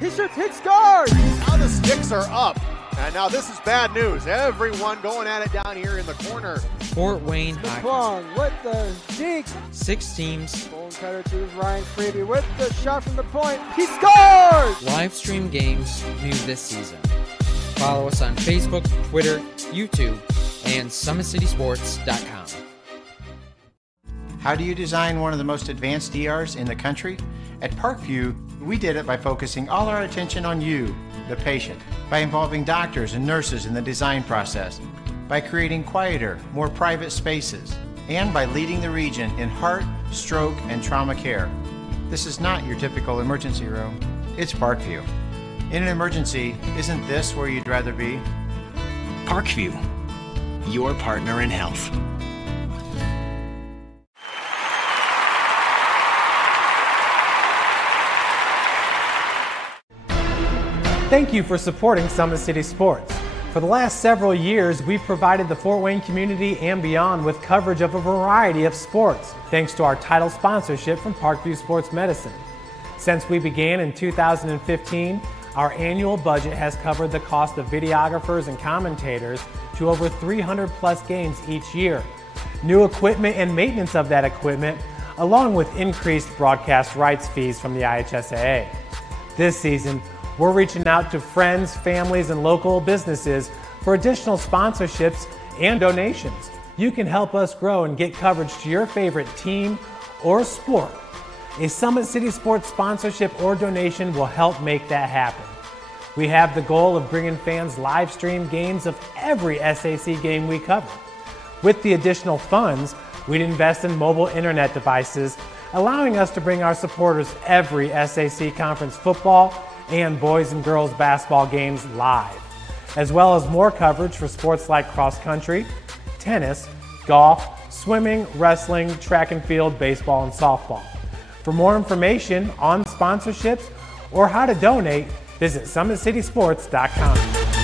He shoots, hits guard. Now the sticks are up. And now this is bad news. Everyone going at it down here in the corner. Fort Wayne McClung with the deke. 6 teams. Bone cutter to Ryan Freeby with the shot from the point. He scored! Live stream games new this season. Follow us on Facebook, Twitter, YouTube, and SummitCitySports.com. How do you design one of the most advanced ERs in the country? At Parkview, we did it by focusing all our attention on you, the patient, by involving doctors and nurses in the design process, by creating quieter, more private spaces, and by leading the region in heart, stroke, and trauma care. This is not your typical emergency room. It's Parkview. In an emergency, isn't this where you'd rather be? Parkview, your partner in health. Thank you for supporting Summit City Sports. For the last several years, we've provided the Fort Wayne community and beyond with coverage of a variety of sports, thanks to our title sponsorship from Parkview Sports Medicine. Since we began in 2015, our annual budget has covered the cost of videographers and commentators to over 300 plus games each year. New equipment and maintenance of that equipment, along with increased broadcast rights fees from the IHSAA. This season, we're reaching out to friends, families, and local businesses for additional sponsorships and donations. You can help us grow and get coverage to your favorite team or sport. A Summit City Sports sponsorship or donation will help make that happen. We have the goal of bringing fans live stream games of every SAC game we cover. With the additional funds, we'd invest in mobile internet devices, allowing us to bring our supporters every SAC conference football and boys and girls basketball games live, as well as more coverage for sports like cross country, tennis, golf, swimming, wrestling, track and field, baseball, and softball. For more information on sponsorships or how to donate, visit SummitCitySports.com.